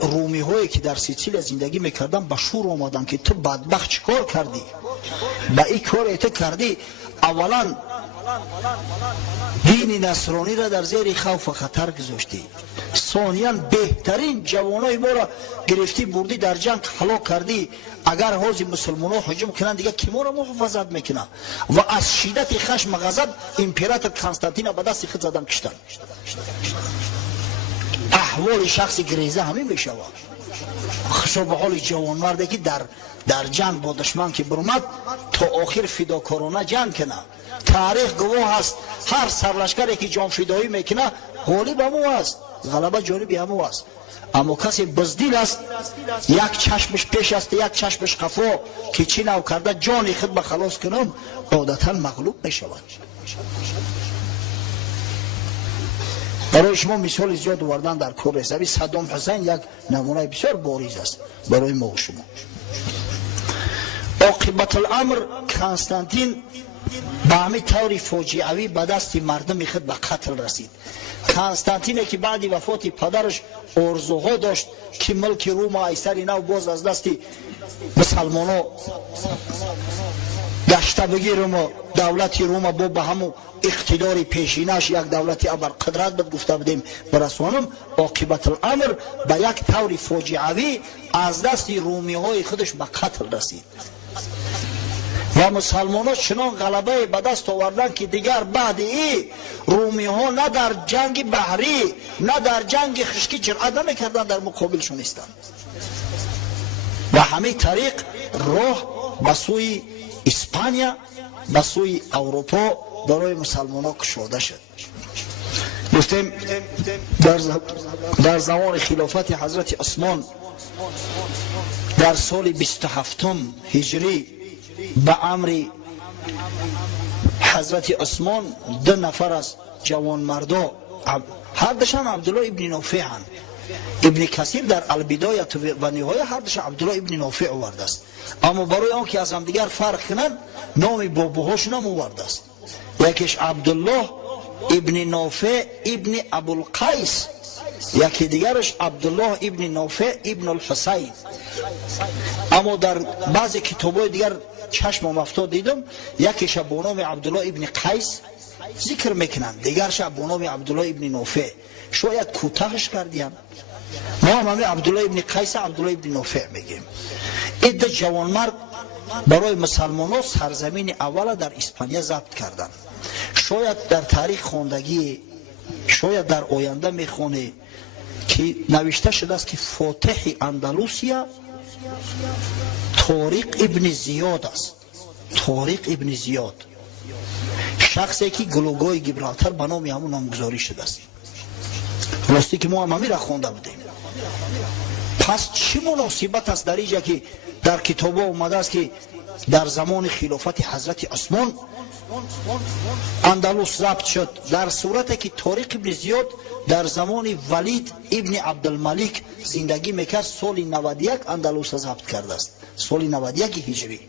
رومی هایی که در سیسیلیا زندگی میکردن به شور آمدن که تو بدبخت چی کار کردی؟ به این کار ایت کردی. اولا دین نصرانی را در زیر خوف و خطر گذاشتی، ثانیاً بهترین جوانای ما را گرفتی بردی در جنگ هلاک کردی. اگر حوض مسلمان ها هجوم کنند دیگه کی ما را محافظت میکنه؟ و از شدت خشم غضب امپراتور کنستانتین به دست خود زدن کشتن. احوال شخص گریزه همین میشود. خشو به حال جوانمرده که در جنگ با دشمن که برمد تا آخر فداکارانه جنگ کنه. تاریخ گواه است هر سرلشکری که جان فدایی میکنه غالب همو است، غلبه جانب همو است. اما کسی بزدل است، یک چشمش پیش است یک چشمش خفا که چی نو کرده جان خود به خلاص کنم عادتا مغلوب میشود. برای شما مثال زیاد آوردن در کور است. صدام حسین یک نمونه بسیار بارز است برای ما و شما. عاقبت الامر کنستانتین به همین طور فاجعه‌ای به دست مردم خود به قتل رسید. کنستانتینه که بعد وفات پدرش آرزوها داشت که ملک روم ایسر نو باز از دست مسلمانان گشته بگیرم و دولت روم با به همون اقتدار پیشینش یک دولت ابرقدرت بود گفته بودیم برسانم. عاقبت الامر به یک طور فاجعه‌ای از دست رومی های خودش به قتل رسید و مسلمان ها چنان غلبه به دست آوردن که دیگر بعد ای رومی ها نه در جنگ بحری نه در جنگ خشکی جرأت نمیکردن در مقابلشون ایستند و همین طریق راه به سوی اسپانیا به سوی اروپا برای مسلمان ها کشوده شد. گفتیم در زمان خلافت حضرت عثمان در سال 27 هجری به امر حضرت عثمان 2 نفر از جوان مردا هر دشان عبدالله ابن نافع ابن کثیر در البدایه و نهایه هر دشان عبدالله ابن نافع آورده است، اما برای آن که از هم دیگر فرق کنند نام باباهاشون هم آورده است. یکیش عبدالله ابن نافع ابن ابوالقیس، یکی دیگرش عبدالله ابن نافع ابن الحسین. اما در بعضی کتابای دیگر چشمم افتاد دیدم یکیش با نام عبدالله ابن قیس ذکر میکنن، دیگرش با نام عبدالله ابن نافع. شاید کوتاهش کردیم، ما هم عبدالله ابن قیس عبدالله ابن نافع میگیم. این 2 جوانمرد برای مسلمان ها سرزمین اول در اسپانیا ضبط کردن. شاید در تاریخ خوندگی شاید در آینده میخونه که نوشته شده است که فاتح اندلوسیا طارق ابن زیاد است. طارق ابن زیاد شخصی که گلوگاه گیبرالتر به نام همون نامگذاری شده است. راستی که ما هم همین را خونده بودیم. پس چه مناسبت است در اینجا که در کتاب اومده است که در زمان خلافت حضرت عثمان اندلس ضبط شد، در صورتی که طارق ابن زیاد در زمان ولید ابن عبدالملک زندگی میکرد سال 91 اندلس ضبط کرده است، سال 91 هجری.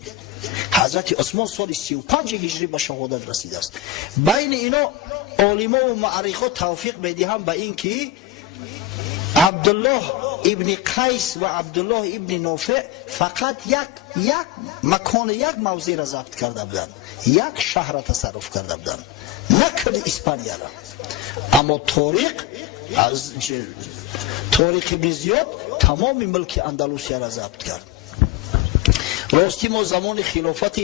حضرت عثمان سال 35 هجری به شهادت رسیده است. بین اینا عالما و معرخا توفیق میدهند به این که عبدالله ابن قیس و عبدالله ابن نافع فقط یک مکان یک موضع را ضبط کرده بودند، یک شهر را تصرف کرده بودند، نکرد اسپانیا را. اما طارق ابن زیاد تمام ملک اندلوسیا را ضبط کرد. راستی ما زمان خلافت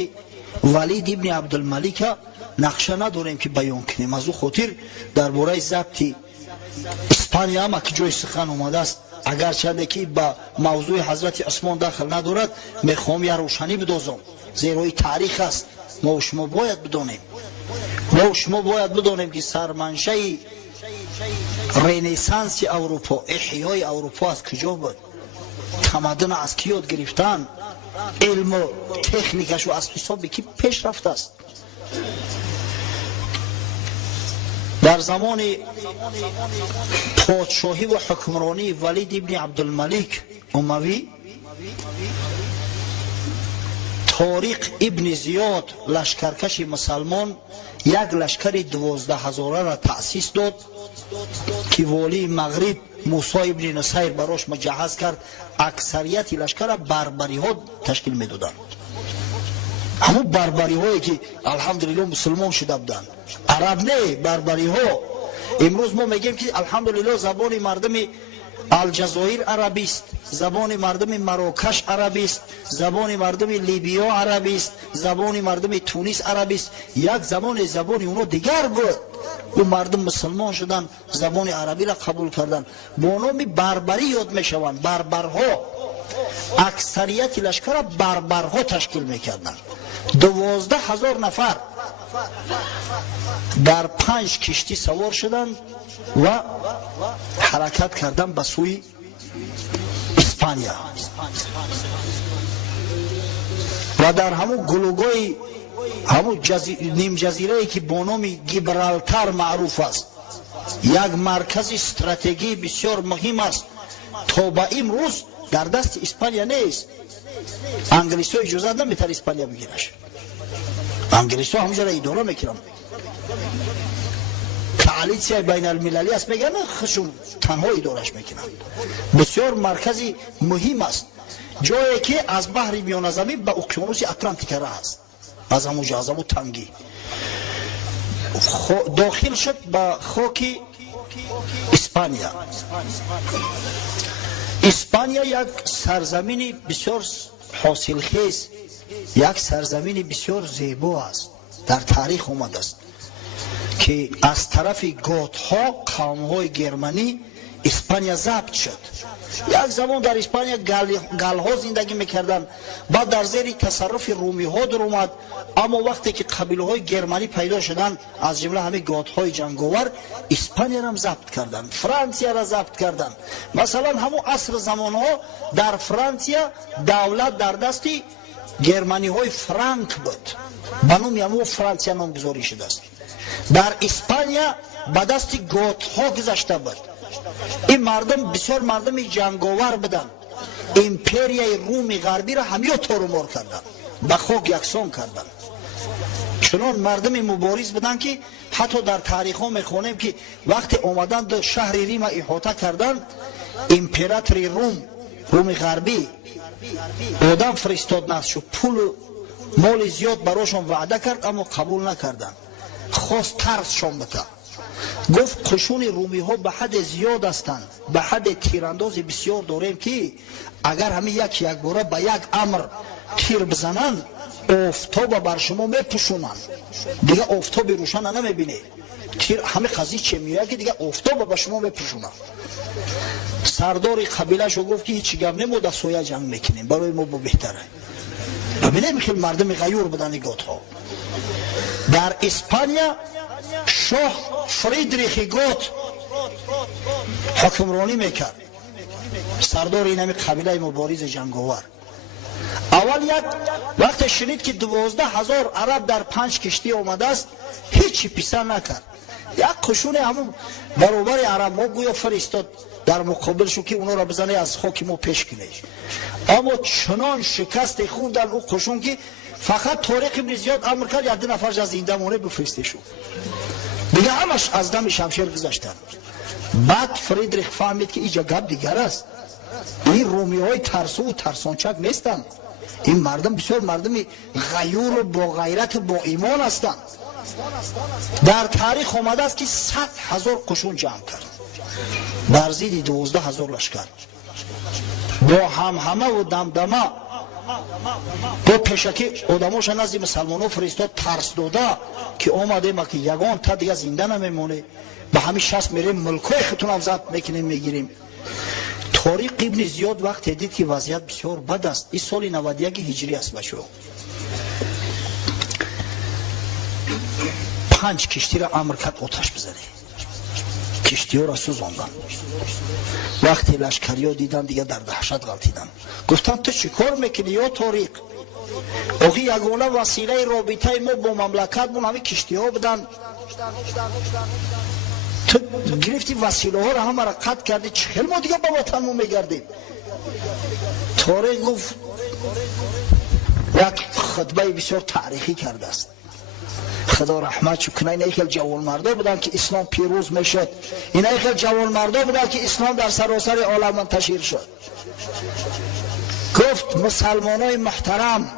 ولید ابن عبدالملک نقشه نداریم که بیان کنیم، از او خاطر درباره ضبط اسپانیا هم که جای سخن اومده است اگر چنده که با موضوع حضرت عثمان داخل ندارد میخوام یا روشنی بدازم، زیرا تاریخ است. ما و شما باید بدانیم که سرمنشه رنسانس اروپا، احیای اروپا از کجا بود؟ تمدن از کی یاد گرفتن؟ علم و تکنیکش و از حساب کی پیش رفته است؟ در زمان پادشاهی و حکمرانی ولید ابن عبدالملک اموی طارق ابن زیاد لشکرکش مسلمان یک لشکر 12,000 را تأسیس داد که والی مغرب موسی ابن نصیر براش مجهز کرد. اکثریت لشکر بربری ها تشکیل میدادند، همون بربری هایی که الحمدلله مسلمان شده بودند، عرب نه، بربری ها. امروز ما میگیم که الحمدلله زبان مردم الجزایر عربی است، زبان مردم مراکش عربی است، زبان مردم لیبیا عربی است، زبان مردم تونس عربی است. یک زبان اونها دیگر بود. اون مردم مسلمان شدن، زبان عربی را قبول کردن، با نام بربری یاد میشوند. بربرها اکثریت لشکر بربرها تشکیل میکردند. 12,000 نفر در 5 کشتی سوار شدند و حرکت کردن به سوی اسپانیا و در همون گلوگوی همون نیم جزیره که با نام گیبرالتار معروف است، یک مرکز استراتژی بسیار مهم است، تا به امروز در دست اسپانیا نیست. انگلیس ها اجازه نمیتر اسپانیا بگیرش. انگلیس ها همونجا را اداره میکنن. کوالیسیون بین المللی است، میگن خشم تنها ادارش میکنن. بسیار مرکزی مهم است، جایی که از بحر میان زمین به اقیانوس اتلانتیک راه است. از همونجا از همون تنگی داخل شد به خاک اسپانیا. اسپانیا یک سرزمین بسیار حاصلخیز، یک سرزمین بسیار زیبا است. در تاریخ اومده است که از طرف گوتها، قوم‌های گرمانی، اسپانیا ضبط شد. یک زمان در اسپانیا گال‌ها زندگی میکردند، بعد در زیر تصرف رومی‌ها در اومد. اما وقتی که قبیله‌های گرمانی پیدا شدند، از جمله همه گوت‌های جنگاور، اسپانیا را ضبط کردند، فرانسه را ضبط کردند. مثلا همون عصر زمان‌ها در فرانسه دولت در دست گرمانی‌های فرانک بود، به نام همون فرانسه نامگذاری شده است. در اسپانیا به دست گوت‌ها گذشته بود. این مردم بسیار مردم جنگاور بودند. امپریای روم غربی را همه تورمار کردند، به خاک یکسان کردند. چنان مردم مبارز بودند که حتی در تاریخ ها میخوانیم که وقتی آمدند شهر ریم احاطه کردند، امپراتور روم غربی آدم فرستاد نشد، پول مال زیاد براشون وعده کرد، اما قبول نکردند. خواست ترسشان بده. گفت قشون رومی ها به حد زیاد هستند، به حد تیرانداز بسیار داریم که اگر همه یک باره به یک امر تیر بزنند، آفتاب بر شما میپوشونند، دیگه آفتاب روشن نمیبینه. تیر همه قضیه چه میگه که دیگه آفتاب به شما میپوشونند. سردار قبیله شو گفت که هیچ گپ نموده، سویا جنگ میکنیم، برای ما بهتره. ببینیم که مردم غیور بدن گوتها. در اسپانیا شاه فریدریخ گوت حکمرانی میکرد، سردار این همه قبیله مبارز جنگاور. اول یک وقت شنید که 12,000 عرب در 5 کشتی آمده است، هیچی پیسه نکرد. یک قشون همون برابر عرب ما گویا فرستاد در مقابل شو که اونا را بزنه از خاک ما پیش کنه. اما چنان شکست خوندن او قشون که فقط طارق ابن زیاد امر کرد 1 نفر از زنده مونه بفرسته شد، دیگه همش از دم شمشیر گذاشتن. بعد فریدریخ فهمید که اینجا گپ دیگر است، این رومی های ترسو و ترسانچک نیستند، این مردم بسیار مردم غیور و با غیرت و با ایمان هستند. در تاریخ آمده است که 100,000 قشون جمع کرد بر ضد 12,000 لشکر، با همهمه و دمدمه با پیشکی آدماش نزد مسلمان ها فرستاد، ترس داده که آمده ما که یگان تا دیگه زنده نمیمونه، به همین شخص میریم ملکای خودتون هم ضبط میکنیم میگیریم. طارق ابن زیاد وقت دید که وضعیت بسیار بد است، این سال 91 هجری است بچو، 5 کشتی را امر کرد آتش بزنه، کشتی ها را سوزاندن. وقتی لشکری ها دیدن دیگه در دهشت غلطیدن، گفتن تو چی کار میکنی یا طارق؟ آخی یگانه وسیله رابطه ما با مملکت مون همه کشتی ها بدن، تو گرفتی وسیله ها را همه را قطع کردی، چه ما دیگه با وطن ما میگردیم؟ طارق گفت یک خطبه بسیار تاریخی کرده است، خدا رحمت شو کنه، اینه که جوان مردا بودن که اسلام پیروز میشد، اینه که جوان مردا بودن که اسلام در سراسر عالم منتشر شد. گفت مسلمانای محترم،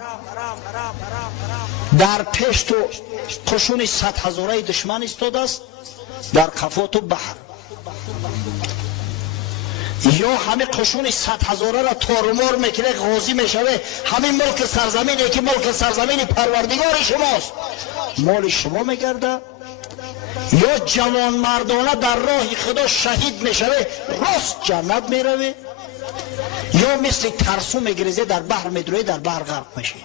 در پشت و قشون 100,000 دشمن ایستاده است، در قفات و بحر یا همه قشون 100,000 را تارمار میکنه، غازی میشوه. همین ملک سرزمینی که ملک سرزمین پروردگار شماست مال شما میگرده، یا جوان مردانه در راه خدا شهید میشوه راست جنت میروه، یا مثل ترسو میگریزه در بحر میدروه در بحر غرق میشه.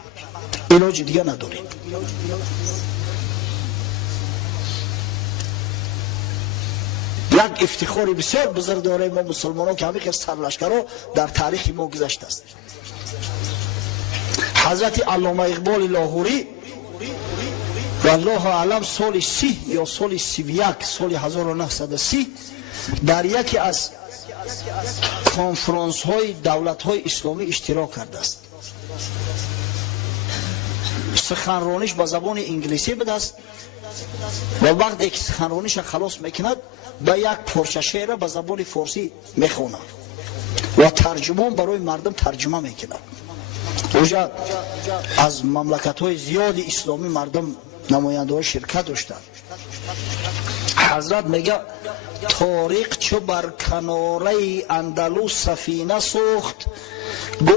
علاج دیگه نداریم. یک افتخار بسیار بزرگ داره ما مسلمانان که همه سرلشکرها در تاریخ ما گذشته است. حضرت علامه اقبال لاهوری والله اعلم سال 30 یا سال 31 سال 1930 در یکی از کنفرانس های دولت های اسلامی اشتراک کرده است. سخنرانیش با زبان انگلیسی بوده است و وقتی که سخنرانیش خلاص میکند به یک پارچه شعر به زبان فارسی میخواند و ترجمان برای مردم ترجمه میکند. اونجا از مملکت های زیاد اسلامی مردم نماینده های شرکت داشتند. حضرت میگه طارق چو بر کناره اندلس سفینه ساخت،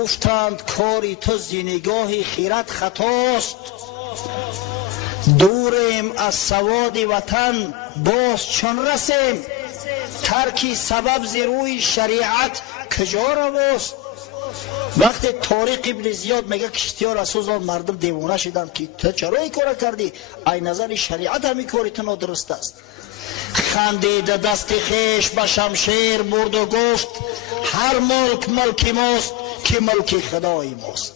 گفتند کاری تو زینگاه خیرت خطاست. دوریم از سواد وطن باز چون رسیم، ترکی سبب زی روی شریعت کجا رواست. وقتی طارق ابن زیاد میگه کشتی ها را سوزان مردم دیوانه شدند که تو چرا این کار کردی؟ ای نظر شریعت همی کاری تو نادرست است. خندید دست خیش به شمشیر برد و گفت هر ملک ملک ماست که ملک خدای ماست.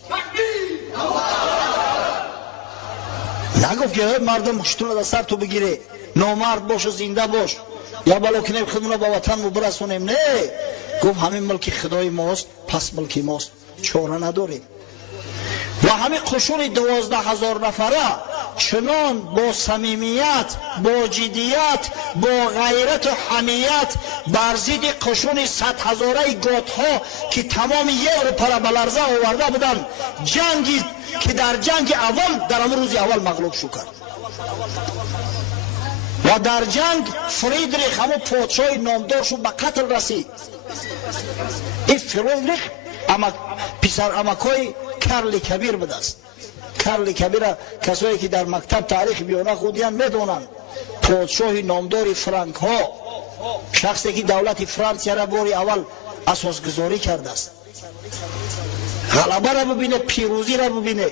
نگفت که مردم خشتون را سر تو بگیره، نامرد باش و زنده باش یا بلا کنیم خودمون را با وطن رو برسونیم. نه، گفت همین ملک خدای ماست پس ملک ماست، چاره نداریم. و همین قشون 12,000 نفره چنان با صمیمیت، با جدیت، با غیرت و حمیت بر ضد قشون 100,000 گوتها که تمام یوروپا را به لرزه آورده بودند، جنگی که در جنگ اول در همون روز اول مغلوب شو کرد و در جنگ فریدریخ همون پادشاه نامدار شو به قتل رسید. این فریدریخ پسر امکای کارل کبیر بود است. کارل کبیر کسایی که در مکتب تاریخ بیانه خودیان میدونند، پادشاه نامدار فرانک ها، شخصی که دولت فرانسیا را باری اول اساس گذاری کرده است. غلبه را ببینه، پیروزی را ببینه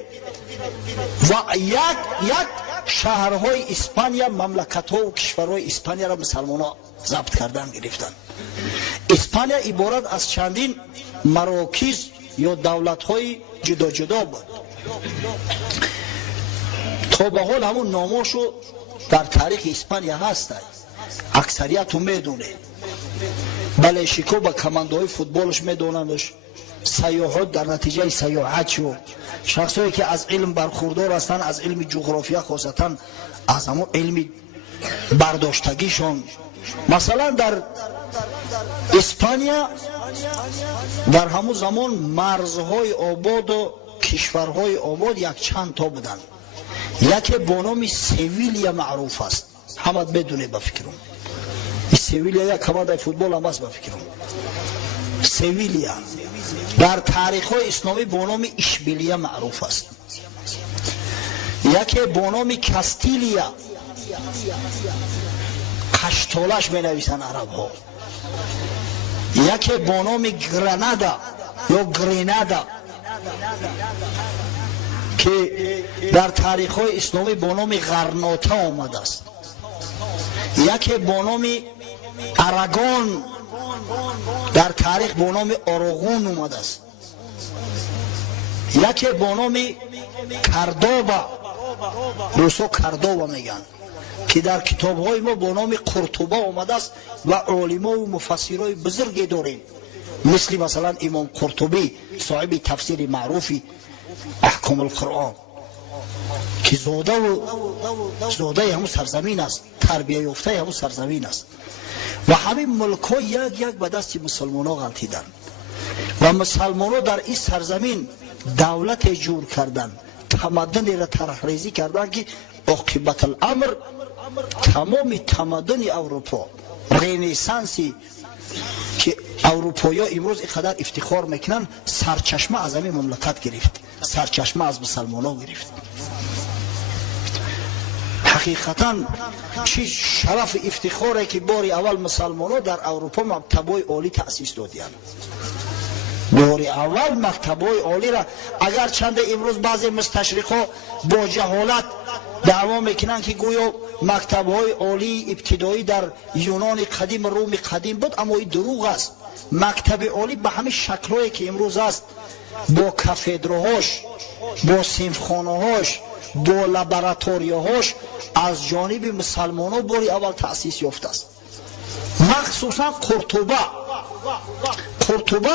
و یک شهرهای اسپانیا، مملکت ها و کشورهای اسپانیا را مسلمان ها ضبط کردن گرفتن. اسپانیا عبارت از چندین مراکز یا دولت های جدا جدا بود. تا به حال همون ناماشو در تاریخ اسپانیا هست، اکثریت رو میدونه. بله شیکو با کماندوهای فوتبالش میدونندش، سیاحت در نتیجه سیاحت شو، شخصایی که از علم برخوردار هستند، از علم جغرافیا خاصتا از همون علم برداشتگیشون. مثلا در اسپانیا در همون زمان مرزهای آباد و کشورهای آباد یک چند تا بودن. یکی با نام سویلیا معروف است، همه بدونه بفکرون. سویلیا یک کمانده فوتبال هم است بفکرون. سویلیا در تاریخ های اسلامی با نام اشبیلیا معروف است. یکی با نام کاستیلیا، قشتالش می نویسن عرب ها. یکی با نام گرانادا یا گرینادا که در تاریخ های اسلامی با نام غرناطه آمده است. یکی با نام اراگون در تاریخ با نام آراگون آمده است. یکی با نام کردوبا، روسو کردوبا میگن، که در کتاب های ما با نام قرطبه آمده است و علما و مفسرای بزرگی داریم، مثلا امام قرطبی صاحب تفسیر معروفی احکام القرآن که زاده همون سرزمین است، تربیه یافته همون سرزمین است. و همین ملک ها یک به دست مسلمان ها غلطیدن و مسلمان ها در این سرزمین دولت جور کردن، تمدن را طرحریزی کردن که عاقبت الامر تمام تمدن اروپا، رنسانسی که اروپایی امروز اینقدر افتخار میکنن سرچشمه از همین مملکت گرفت، سرچشمه از مسلمان ها گرفت. حقیقتا چی شرف افتخاره که باری اول مسلمان ها در اروپا مکتبای عالی تأسیس دادیان. باری اول مکتبای عالی را اگر چند امروز بعضی مستشرقا با جهالت دعوا میکنن که گویا مکتب‌های عالی ابتدایی در یونان قدیم، روم قدیم بود، اما این دروغ است. مکتب عالی به همه شکل‌هایی که امروز است، با کافدراهاش، با صنفخانه‌هاش، با لابراتوریهاش، از جانب مسلمانان باری اول تأسیس یافته است. مخصوصا قرطبه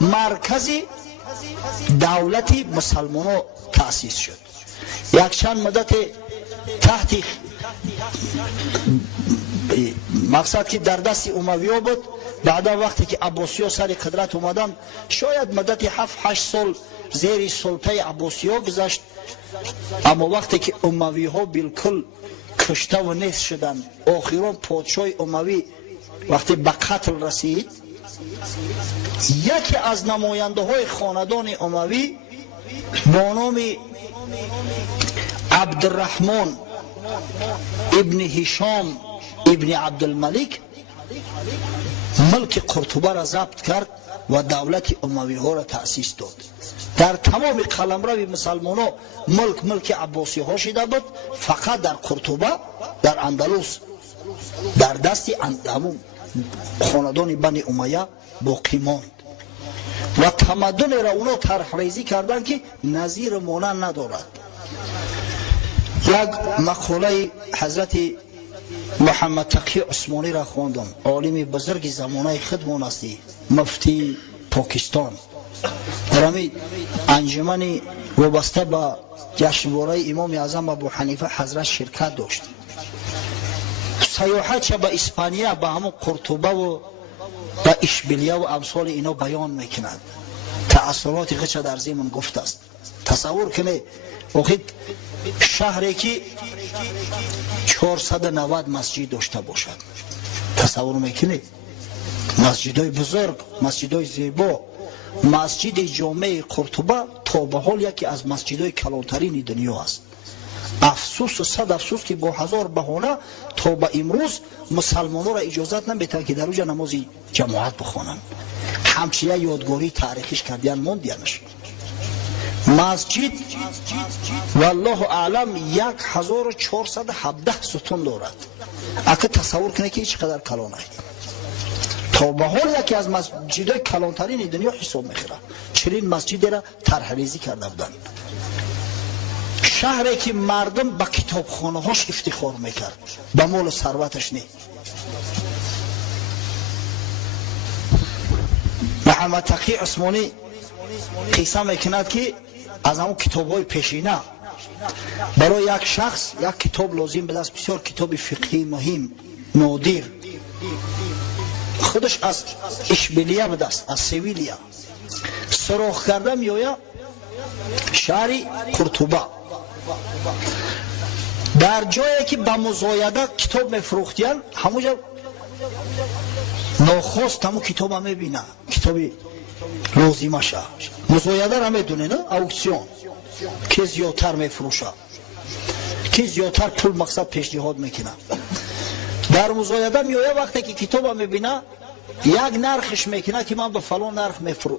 مرکز دولت مسلمانان تأسیس شد. یک چند مدت تحت مقصد که در دست اموی‌ها بود، بعدا وقتی که عباسی‌ها سر قدرت اومدن شاید مدت 7-8 سال زیر سلطه عباسی‌ها گذشت، اما وقتی که اموی‌ها بالکل کشته و نیست شدن، آخران پادشاه اموی وقتی به قتل رسید، یکی از نماینده های خاندان اموی با نام عبدالرحمن ابن هشام ابن عبدالملک ملک قرطبه را ضبط کرد و دولت اموی ها را تأسیس داد. در تمام قلمرو مسلمان ها ملک عباسی ها شده بود، فقط در قرطبه در اندلس در دست همون خاندان بنی امیه باقی ماند و تمدن را اونا طرح ریزی کردن که نظیر مانند ندارد. یک مقاله حضرت محمد تقی عثمانی را خواندم، عالم بزرگ زمانه خودمان است، مفتی پاکستان. در همین انجمن وابسته به جشنواره امام اعظم ابو حنیفه حضرت شرکت داشت. سیاحت به اسپانیا، به همون قرطبه و به اشبیلیه و امثال اینا بیان میکنند. تأثیرات غچ در زمان گفته است. تصور کنه وقتی شهری که 490 مسجد داشته باشد، تصور میکنه مسجدهای بزرگ، مسجدهای زیبا. مسجد جامع قرطبه تا به حال یکی از مسجدهای کلانترین دنیا است. افسوس و صد افسوس که با هزار بهانه تا به امروز مسلمانان را اجازت نمیدن که در اونجا نماز جماعت بخوانند. همچنین یادگاری تاریخیش کردن موندیانش. مسجد والله اعلم 1417 ستون دارد. اگه تصور کنه که چقدر کلان است. تا به حال یکی از مسجدهای کلانترین دنیا حساب میخوره. چنین مسجدی را طرح ریزی کرده بودند. شهری که مردم با کتابخانه هاش افتخار میکرد، با مال ثروتش نه. محمد تقی عثمانی قصه میکند که از همون کتاب های پیشینه برای یک شخص یک کتاب لازم به دست، بسیار کتاب فقهی مهم نادر، خودش از اشبیلیه به دست، از سویلیا سراغ کرده میآید شهر قرطبه. در جایی که با مزایده کتاب میفروختیان، همونجا ناخواست همون کتاب هم میبینه، کتاب لازمه شه. مزایده را میدونه نه، اکسیون که زیادتر میفروشه، که زیادتر پول مقصد پیشنهاد میکنه. در مزایده میآید وقتی که کتاب هم میبینه یک نرخش میکنه که من به فلان نرخ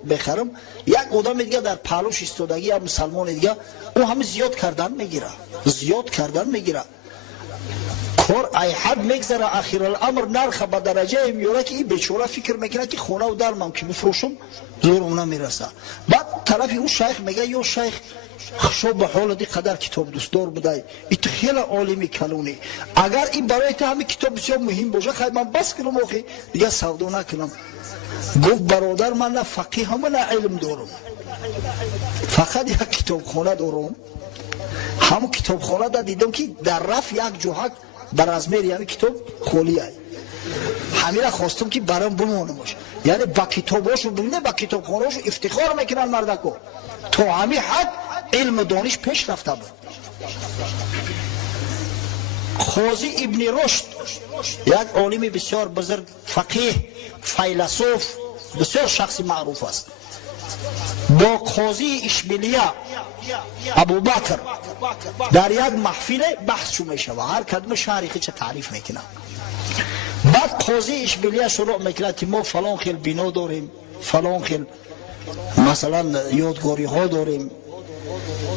بخرم، یک آدم دیگه در پهلوش ایستادگی یا مسلمان دیگه او همه زیاد کردن میگیره. کار ای حد میگذره، اخیر الامر نرخ به درجه میاره که این بیچاره فکر میکنه که خونه و درمم که بفروشم زورم نمیرسه. بعد طرف اون شیخ میگه یا شیخ شو به حال دی قدر کتاب دوستدار بوده، این تو خیلی عالمی کلونی، اگر این برای تو همین کتاب بسیار مهم باشه خیلی من بس کنم آخی دیگه سودا نکنم. گفت برادر من نه فقیه هم نه علم دارم، فقط یک کتاب خانه دارم. همون کتاب خانه دا دیدم که در رف یک جوحک بر از میری همین کتاب خولی هست، همین را خواستم که برام بمونه باشه. یعنی با کتاباشو ببینه، با کتاب خانهاشو افتخار میکنن مردکو، تو همین حد علم و دانش پیش رفته بود. قاضی ابن رشد یک عالم بسیار بزرگ، فقیه، فیلسوف، بسیار شخص معروف است، با قاضی اشبیلیه ابوبکر در یک محفل بحث شو میشه و هر کدوم شهری چه تعریف میکنه. بعد قاضی اشبیلیه شروع میکنه که ما فلان خیل بنا داریم، فلان خیل مثلا یادگاری ها داریم.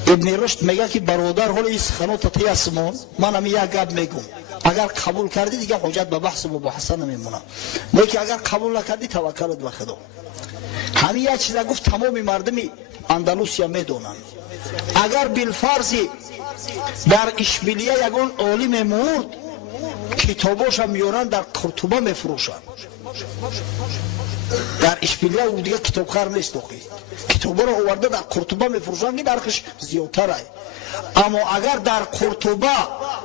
ابن رشد میگه که برادر حال این سخنات تی اسمان من هم یک گپ میگم، اگر قبول کردی دیگه حجت به بحث و مباحثه نمیمونه، لیکن اگر قبول نکردی توکلت به خدا. همین یک چیز گفت تمام مردم اندلوسیا میدونن. اگر بالفرض در اشبیلیه یگان عالم مرد کتاباش هم میارن در قرطبه میفروشن. در اشبیلیه او دیگه کتابخوار نیست، کتابا رو آورده در قرطبه میفروشن که درخش زیادتره. اما اگر در قرطبه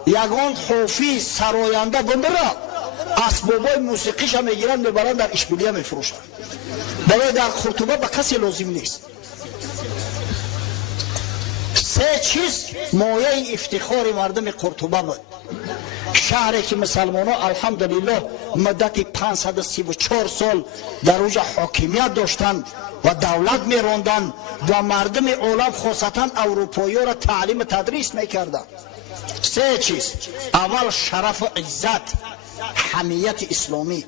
یگان حافظ سراینده بمره اسبابای موسیقیش هم میگیرن میبرن در اشبیلیه میفروشن. برای در قرطبه به کسی لازم نیست. سه چیز مایه افتخار مردم قرطبه بود. شهری که مسلمان ها الحمدلله مدت 534 سال در اوج حاکمیت داشتن و دولت میراندن و مردم عالم خاصتا اروپایی را تعلیم تدریس میکردن. سه چیز: اول شرف و عزت، حمیت اسلامی.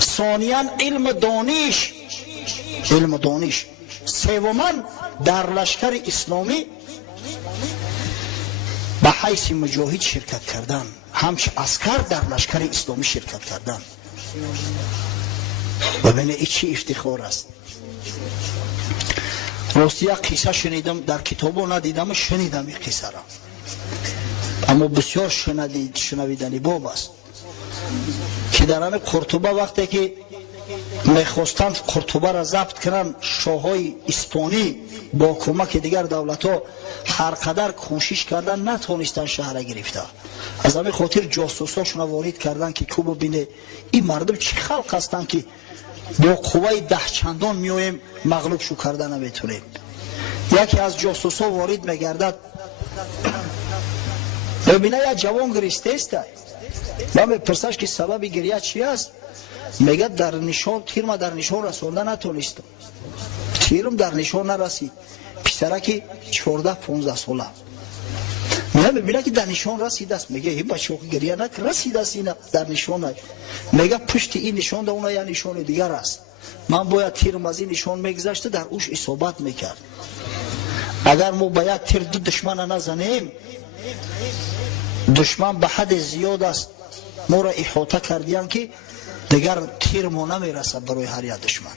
ثانیاً علم دانش. سوماً در لشکر اسلامی به حیث مجاهد شرکت کردن، همچه عسکر در لشکر اسلامی شرکت کردن. ببینید این چی افتخار است. راستی یک قصه شنیدم، در کتابو ندیدم، شنیدم این قصه را، اما بسیار شنویدنی باب است که در همه قرطبه وقتی که میخواستند قرطبه را ضبط کنن شاههای اسپانی با کمک دیگر دولت ها هر قدر کوشش کردن نتونستن شهر را گرفته. از همین خاطر جاسوساشون وارد کردن که کو ببینه این مردم چه خلق هستن که با قوه 10 چندان میایم مغلوب شو کردن نمیتونیم. یکی از جاسوسا وارد میگردد، ببینه یک جوان گریسته است. من میپرسش که سبب گریه چی است؟ میگه در نشان تیرم در نشان رسونده نتونستم، تیرم در نشان نرسید. پسرک 14-15 ساله میگه ببینه که در نشان رسیده است. میگه این بچه گریه نکن، رسیده است این در نشان. میگه پشت این نشان در اون یا نشان دیگر است، من باید تیرم از این نشان میگذشته در اوش اصابت میکرد. اگر ما با یک تیر دو دشمن نزنیم، دشمن به حد زیاد است ما را احاطه کردیم که دیگر تیر ما نمیرسد برای هر یک دشمن.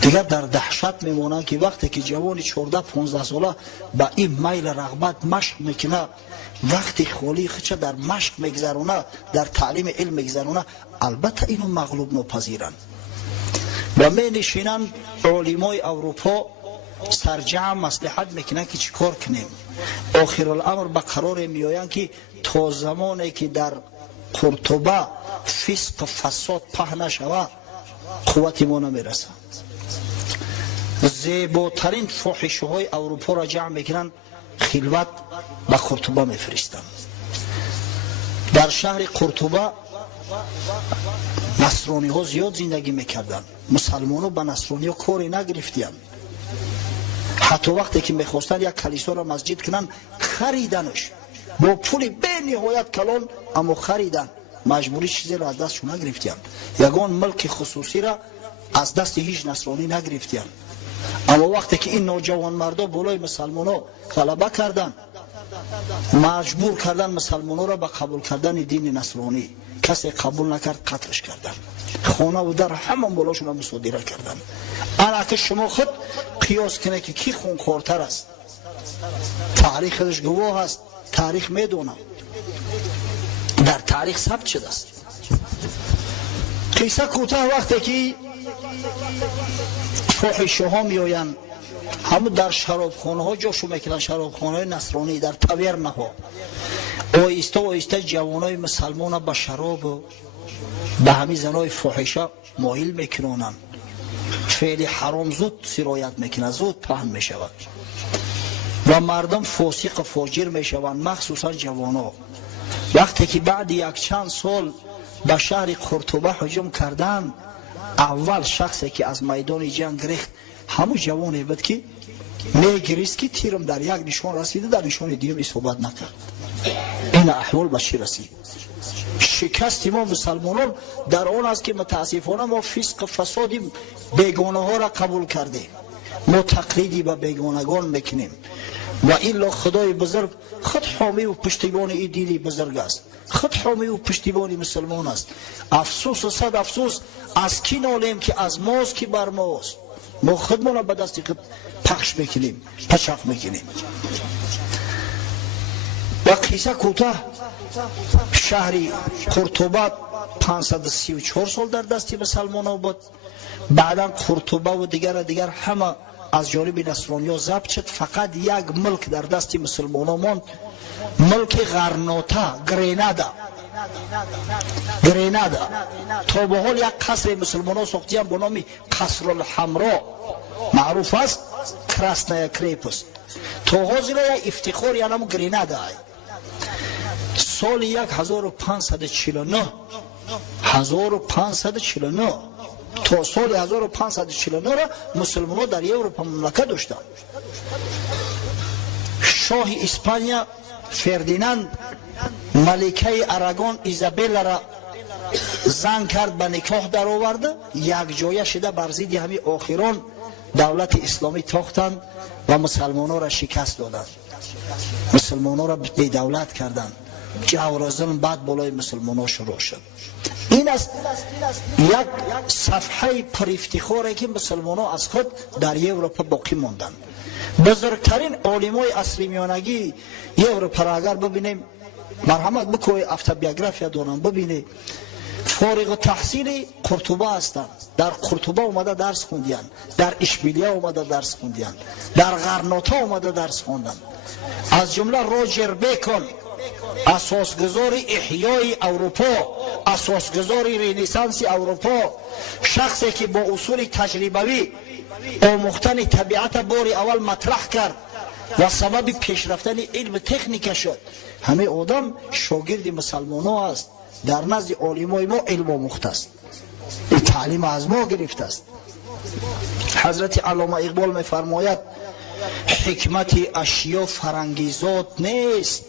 دیگر در دهشت میمونن که وقتی که جوان 14-15 ساله با این میل رغبت مشق میکنه، وقتی خالی خچه در مشق میگذرونه، در تعلیم علم میگذرونه، البته اینو مغلوب نپذیرن و می نشینن. علمای اروپا سرجم مصلحت میکنن که چیکار کنیم. آخر الامر به قرار میآیند که تا زمانی که در قرطبه فسق و فساد پهن نشود قوت ما نمیرسه. زیباترین فاحشه های اروپا را جمع میکنن، خلوت به قرطبه میفرستن. در شهر قرطبه نصرانی ها زیاد زندگی میکردن، مسلمان ها به نصرانی ها کاری نگرفتیان. حتی وقتی که میخواستن یک کلیسا را مسجد کنن خریدنش با پول به نهایت کلان، اما خریدن، مجبوری چیزی را از دستشون نگرفتیان. یگان ملک خصوصی را از دست هیچ نصرانی نگرفتیان. اما وقتی که این نوجوان مردا بالای مسلمان ها غلبه کردن، مجبور کردن مسلمان ها را به قبول کردن دین نصرانی. کسی قبول نکرد قتلش کردن، خانه و در همان بالاشون را مصادره کردن. انا که شما خود قیاس کنه که کی خونخوارتر است. تاریخ خودش گواه است، تاریخ میدونه، در تاریخ ثبت شده است. قصه کوتاه، وقتی که فاحشه ها میآیند همه در شرابخانه ها جاشو میکنن، شرابخانه های نصرانی، در تاورنه ها آیسته آیسته جوانای مسلمان به شراب و به همین زنای فاحشه مایل میکنن. فعل حرام زود سرایت میکنه، زود پهن میشود. و مردم فاسق فاجر میشوند، مخصوصا جوانان. وقتی که بعد یک چند سال به شهر قرطبه هجوم کردند، اول شخصی که از میدان جنگ ریخت همون جوانی بود که میگریست که تیرم در یک نشان رسیده، در نشان دیگه اصابت نکرد. این احوال به چی رسید؟ شکست ما مسلمانان در آن است که متاسفانه ما فسق فساد بیگانه ها را قبول کردیم، ما تقلیدی به بیگانگان میکنیم و الا خدای بزرگ خود حامی و پشتیبان این دینی بزرگ است، خود حامی و پشتیبان مسلمان است. افسوس و صد افسوس از کی نالیم که از ماست که بر ماست، ما خودمون به دستی خود پخش میکنیم، پچق میکنیم. و قصه کوتاه، شهری قرطبه 534 سال در دستی مسلمان بود. بعدا قرطبه و دیگر همه از جانب نصرانی ها ضبط شد. فقط یک ملک در دستی مسلمان ها ماند، ملک غرناطه، گرینادا. تا به حال یک قصر مسلمان ها ساختیان به نام قصر الحمرا، معروف است کراسنایا کریپس. تا حاضر یک افتخار یا نام گرینادا. سال 1549 تا سال 1549 را مسلمان ها در اروپا مملکت داشتند. شاه اسپانیا فردیناند ملکه اراگون ایزابلا را زن کرد، به نکاح در آورده، یک جایه شده بر ضد همین آخران دولت اسلامی تاختند و مسلمان ها را شکست دادند، مسلمان ها را بی دولت کردند. جور و ظلم بعد بالای مسلمان ها شروع شد. این است یک صفحه پر افتخاری که مسلمان ها از خود در اروپا باقی ماندند. بزرگترین عالمای عصر میانگی اروپا را اگر ببینیم، مرحمت بکنید اتوبیوگرافی دارم ببینید، فارغ التحصیل قرطبه هستند، در قرطبه اومده درس خوندیان، در اشبیلیه اومده درس خوندیان، در غرناطه اومده درس خوندن. از جمله روجر بیکن، اساسگذار احیای اروپا، اساسگذار رنسانس اروپا، شخصی که با اصول تجربوی آموختن طبیعت بار اول مطرح کرد و سبب پیشرفتن علم تکنیک شد. همه آدم شاگرد مسلمان ها است، در نزد علمای ما علم آموخته است، این تعلیم از ما گرفته است. حضرت علامه اقبال میفرماید حکمت اشیا فرانگیزات نیست،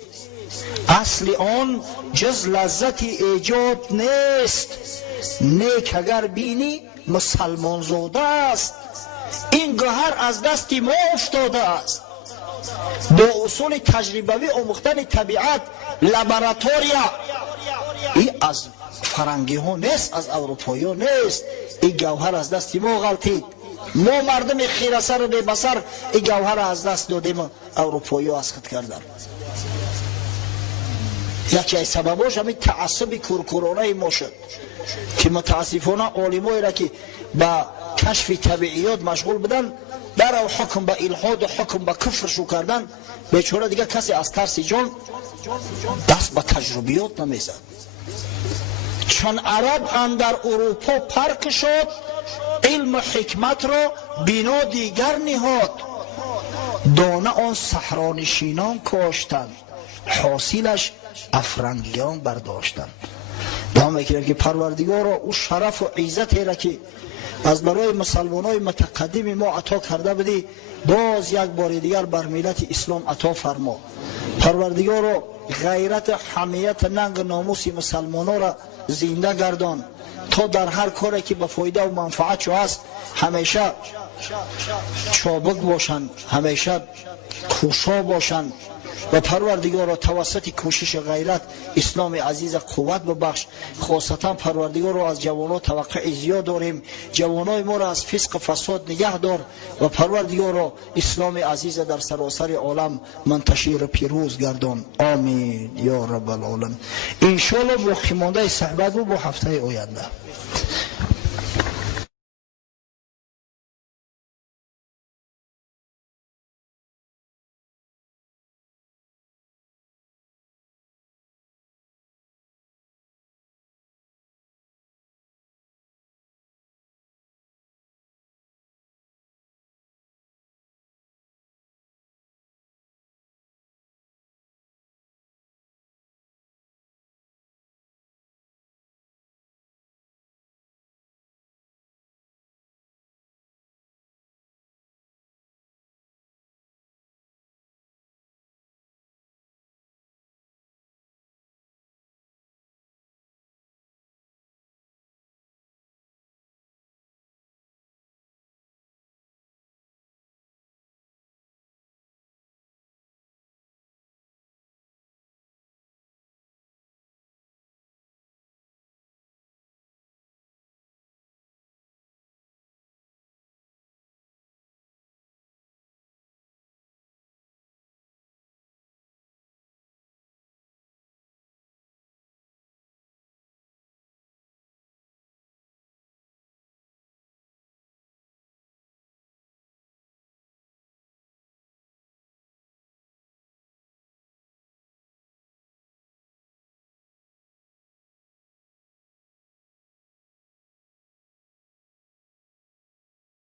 اصل آن جز لذت ایجاد نیست. نیک اگر بینی مسلمان زاده است، این گوهر از دست ما افتاده است. با اصول تجربوی آموختن طبیعت لابراتوریا، این از فرنگی ها نیست، از اروپایی ها نیست. این گوهر از دست ما غلطید، ما مردم خیرسر و ببصر این گوهر از دست دادیم، اروپایی ها از خود کردن. یکی از سبباش همین تعصب کورکورانه ما شد که متاسفانه عالمایی را که با کشف طبیعیات مشغول بدن، در حکم به الحاد و حکم به کفر شو کردن، بیچاره دیگه کسی از ترس جان دست به تجربیات نمیزد. چون عرب اندر اروپا پرک شد، علم و حکمت را بنا دیگر نهاد. دانه آن صحرانشینان کاشتند، حاصلش افرنگیان برداشتند. دام میکنه که پروردگار را او شرف و عزتی را که از برای مسلمان های متقدم ما عطا کرده بدی، باز یک بار دیگر بر ملت اسلام عطا فرما. پروردگار را غیرت، حمیت، ننگ ناموس مسلمان ها را زنده گردان تا در هر کاری که به فایده و منفعت شو است همیشه چابک باشند، همیشه کوشا باشند. و پروردگار را توسط کوشش غیرت اسلام عزیز قوت ببخش. خاصتا پروردگار را از جوانان توقع زیاد داریم، جوانای ما را از فسق و فساد نگه دار و پروردگار را اسلام عزیز در سراسر عالم منتشر و پیروز گردان. آمین یا رب العالمین. ان شاء الله باقی مانده صحبت با هفته آینده.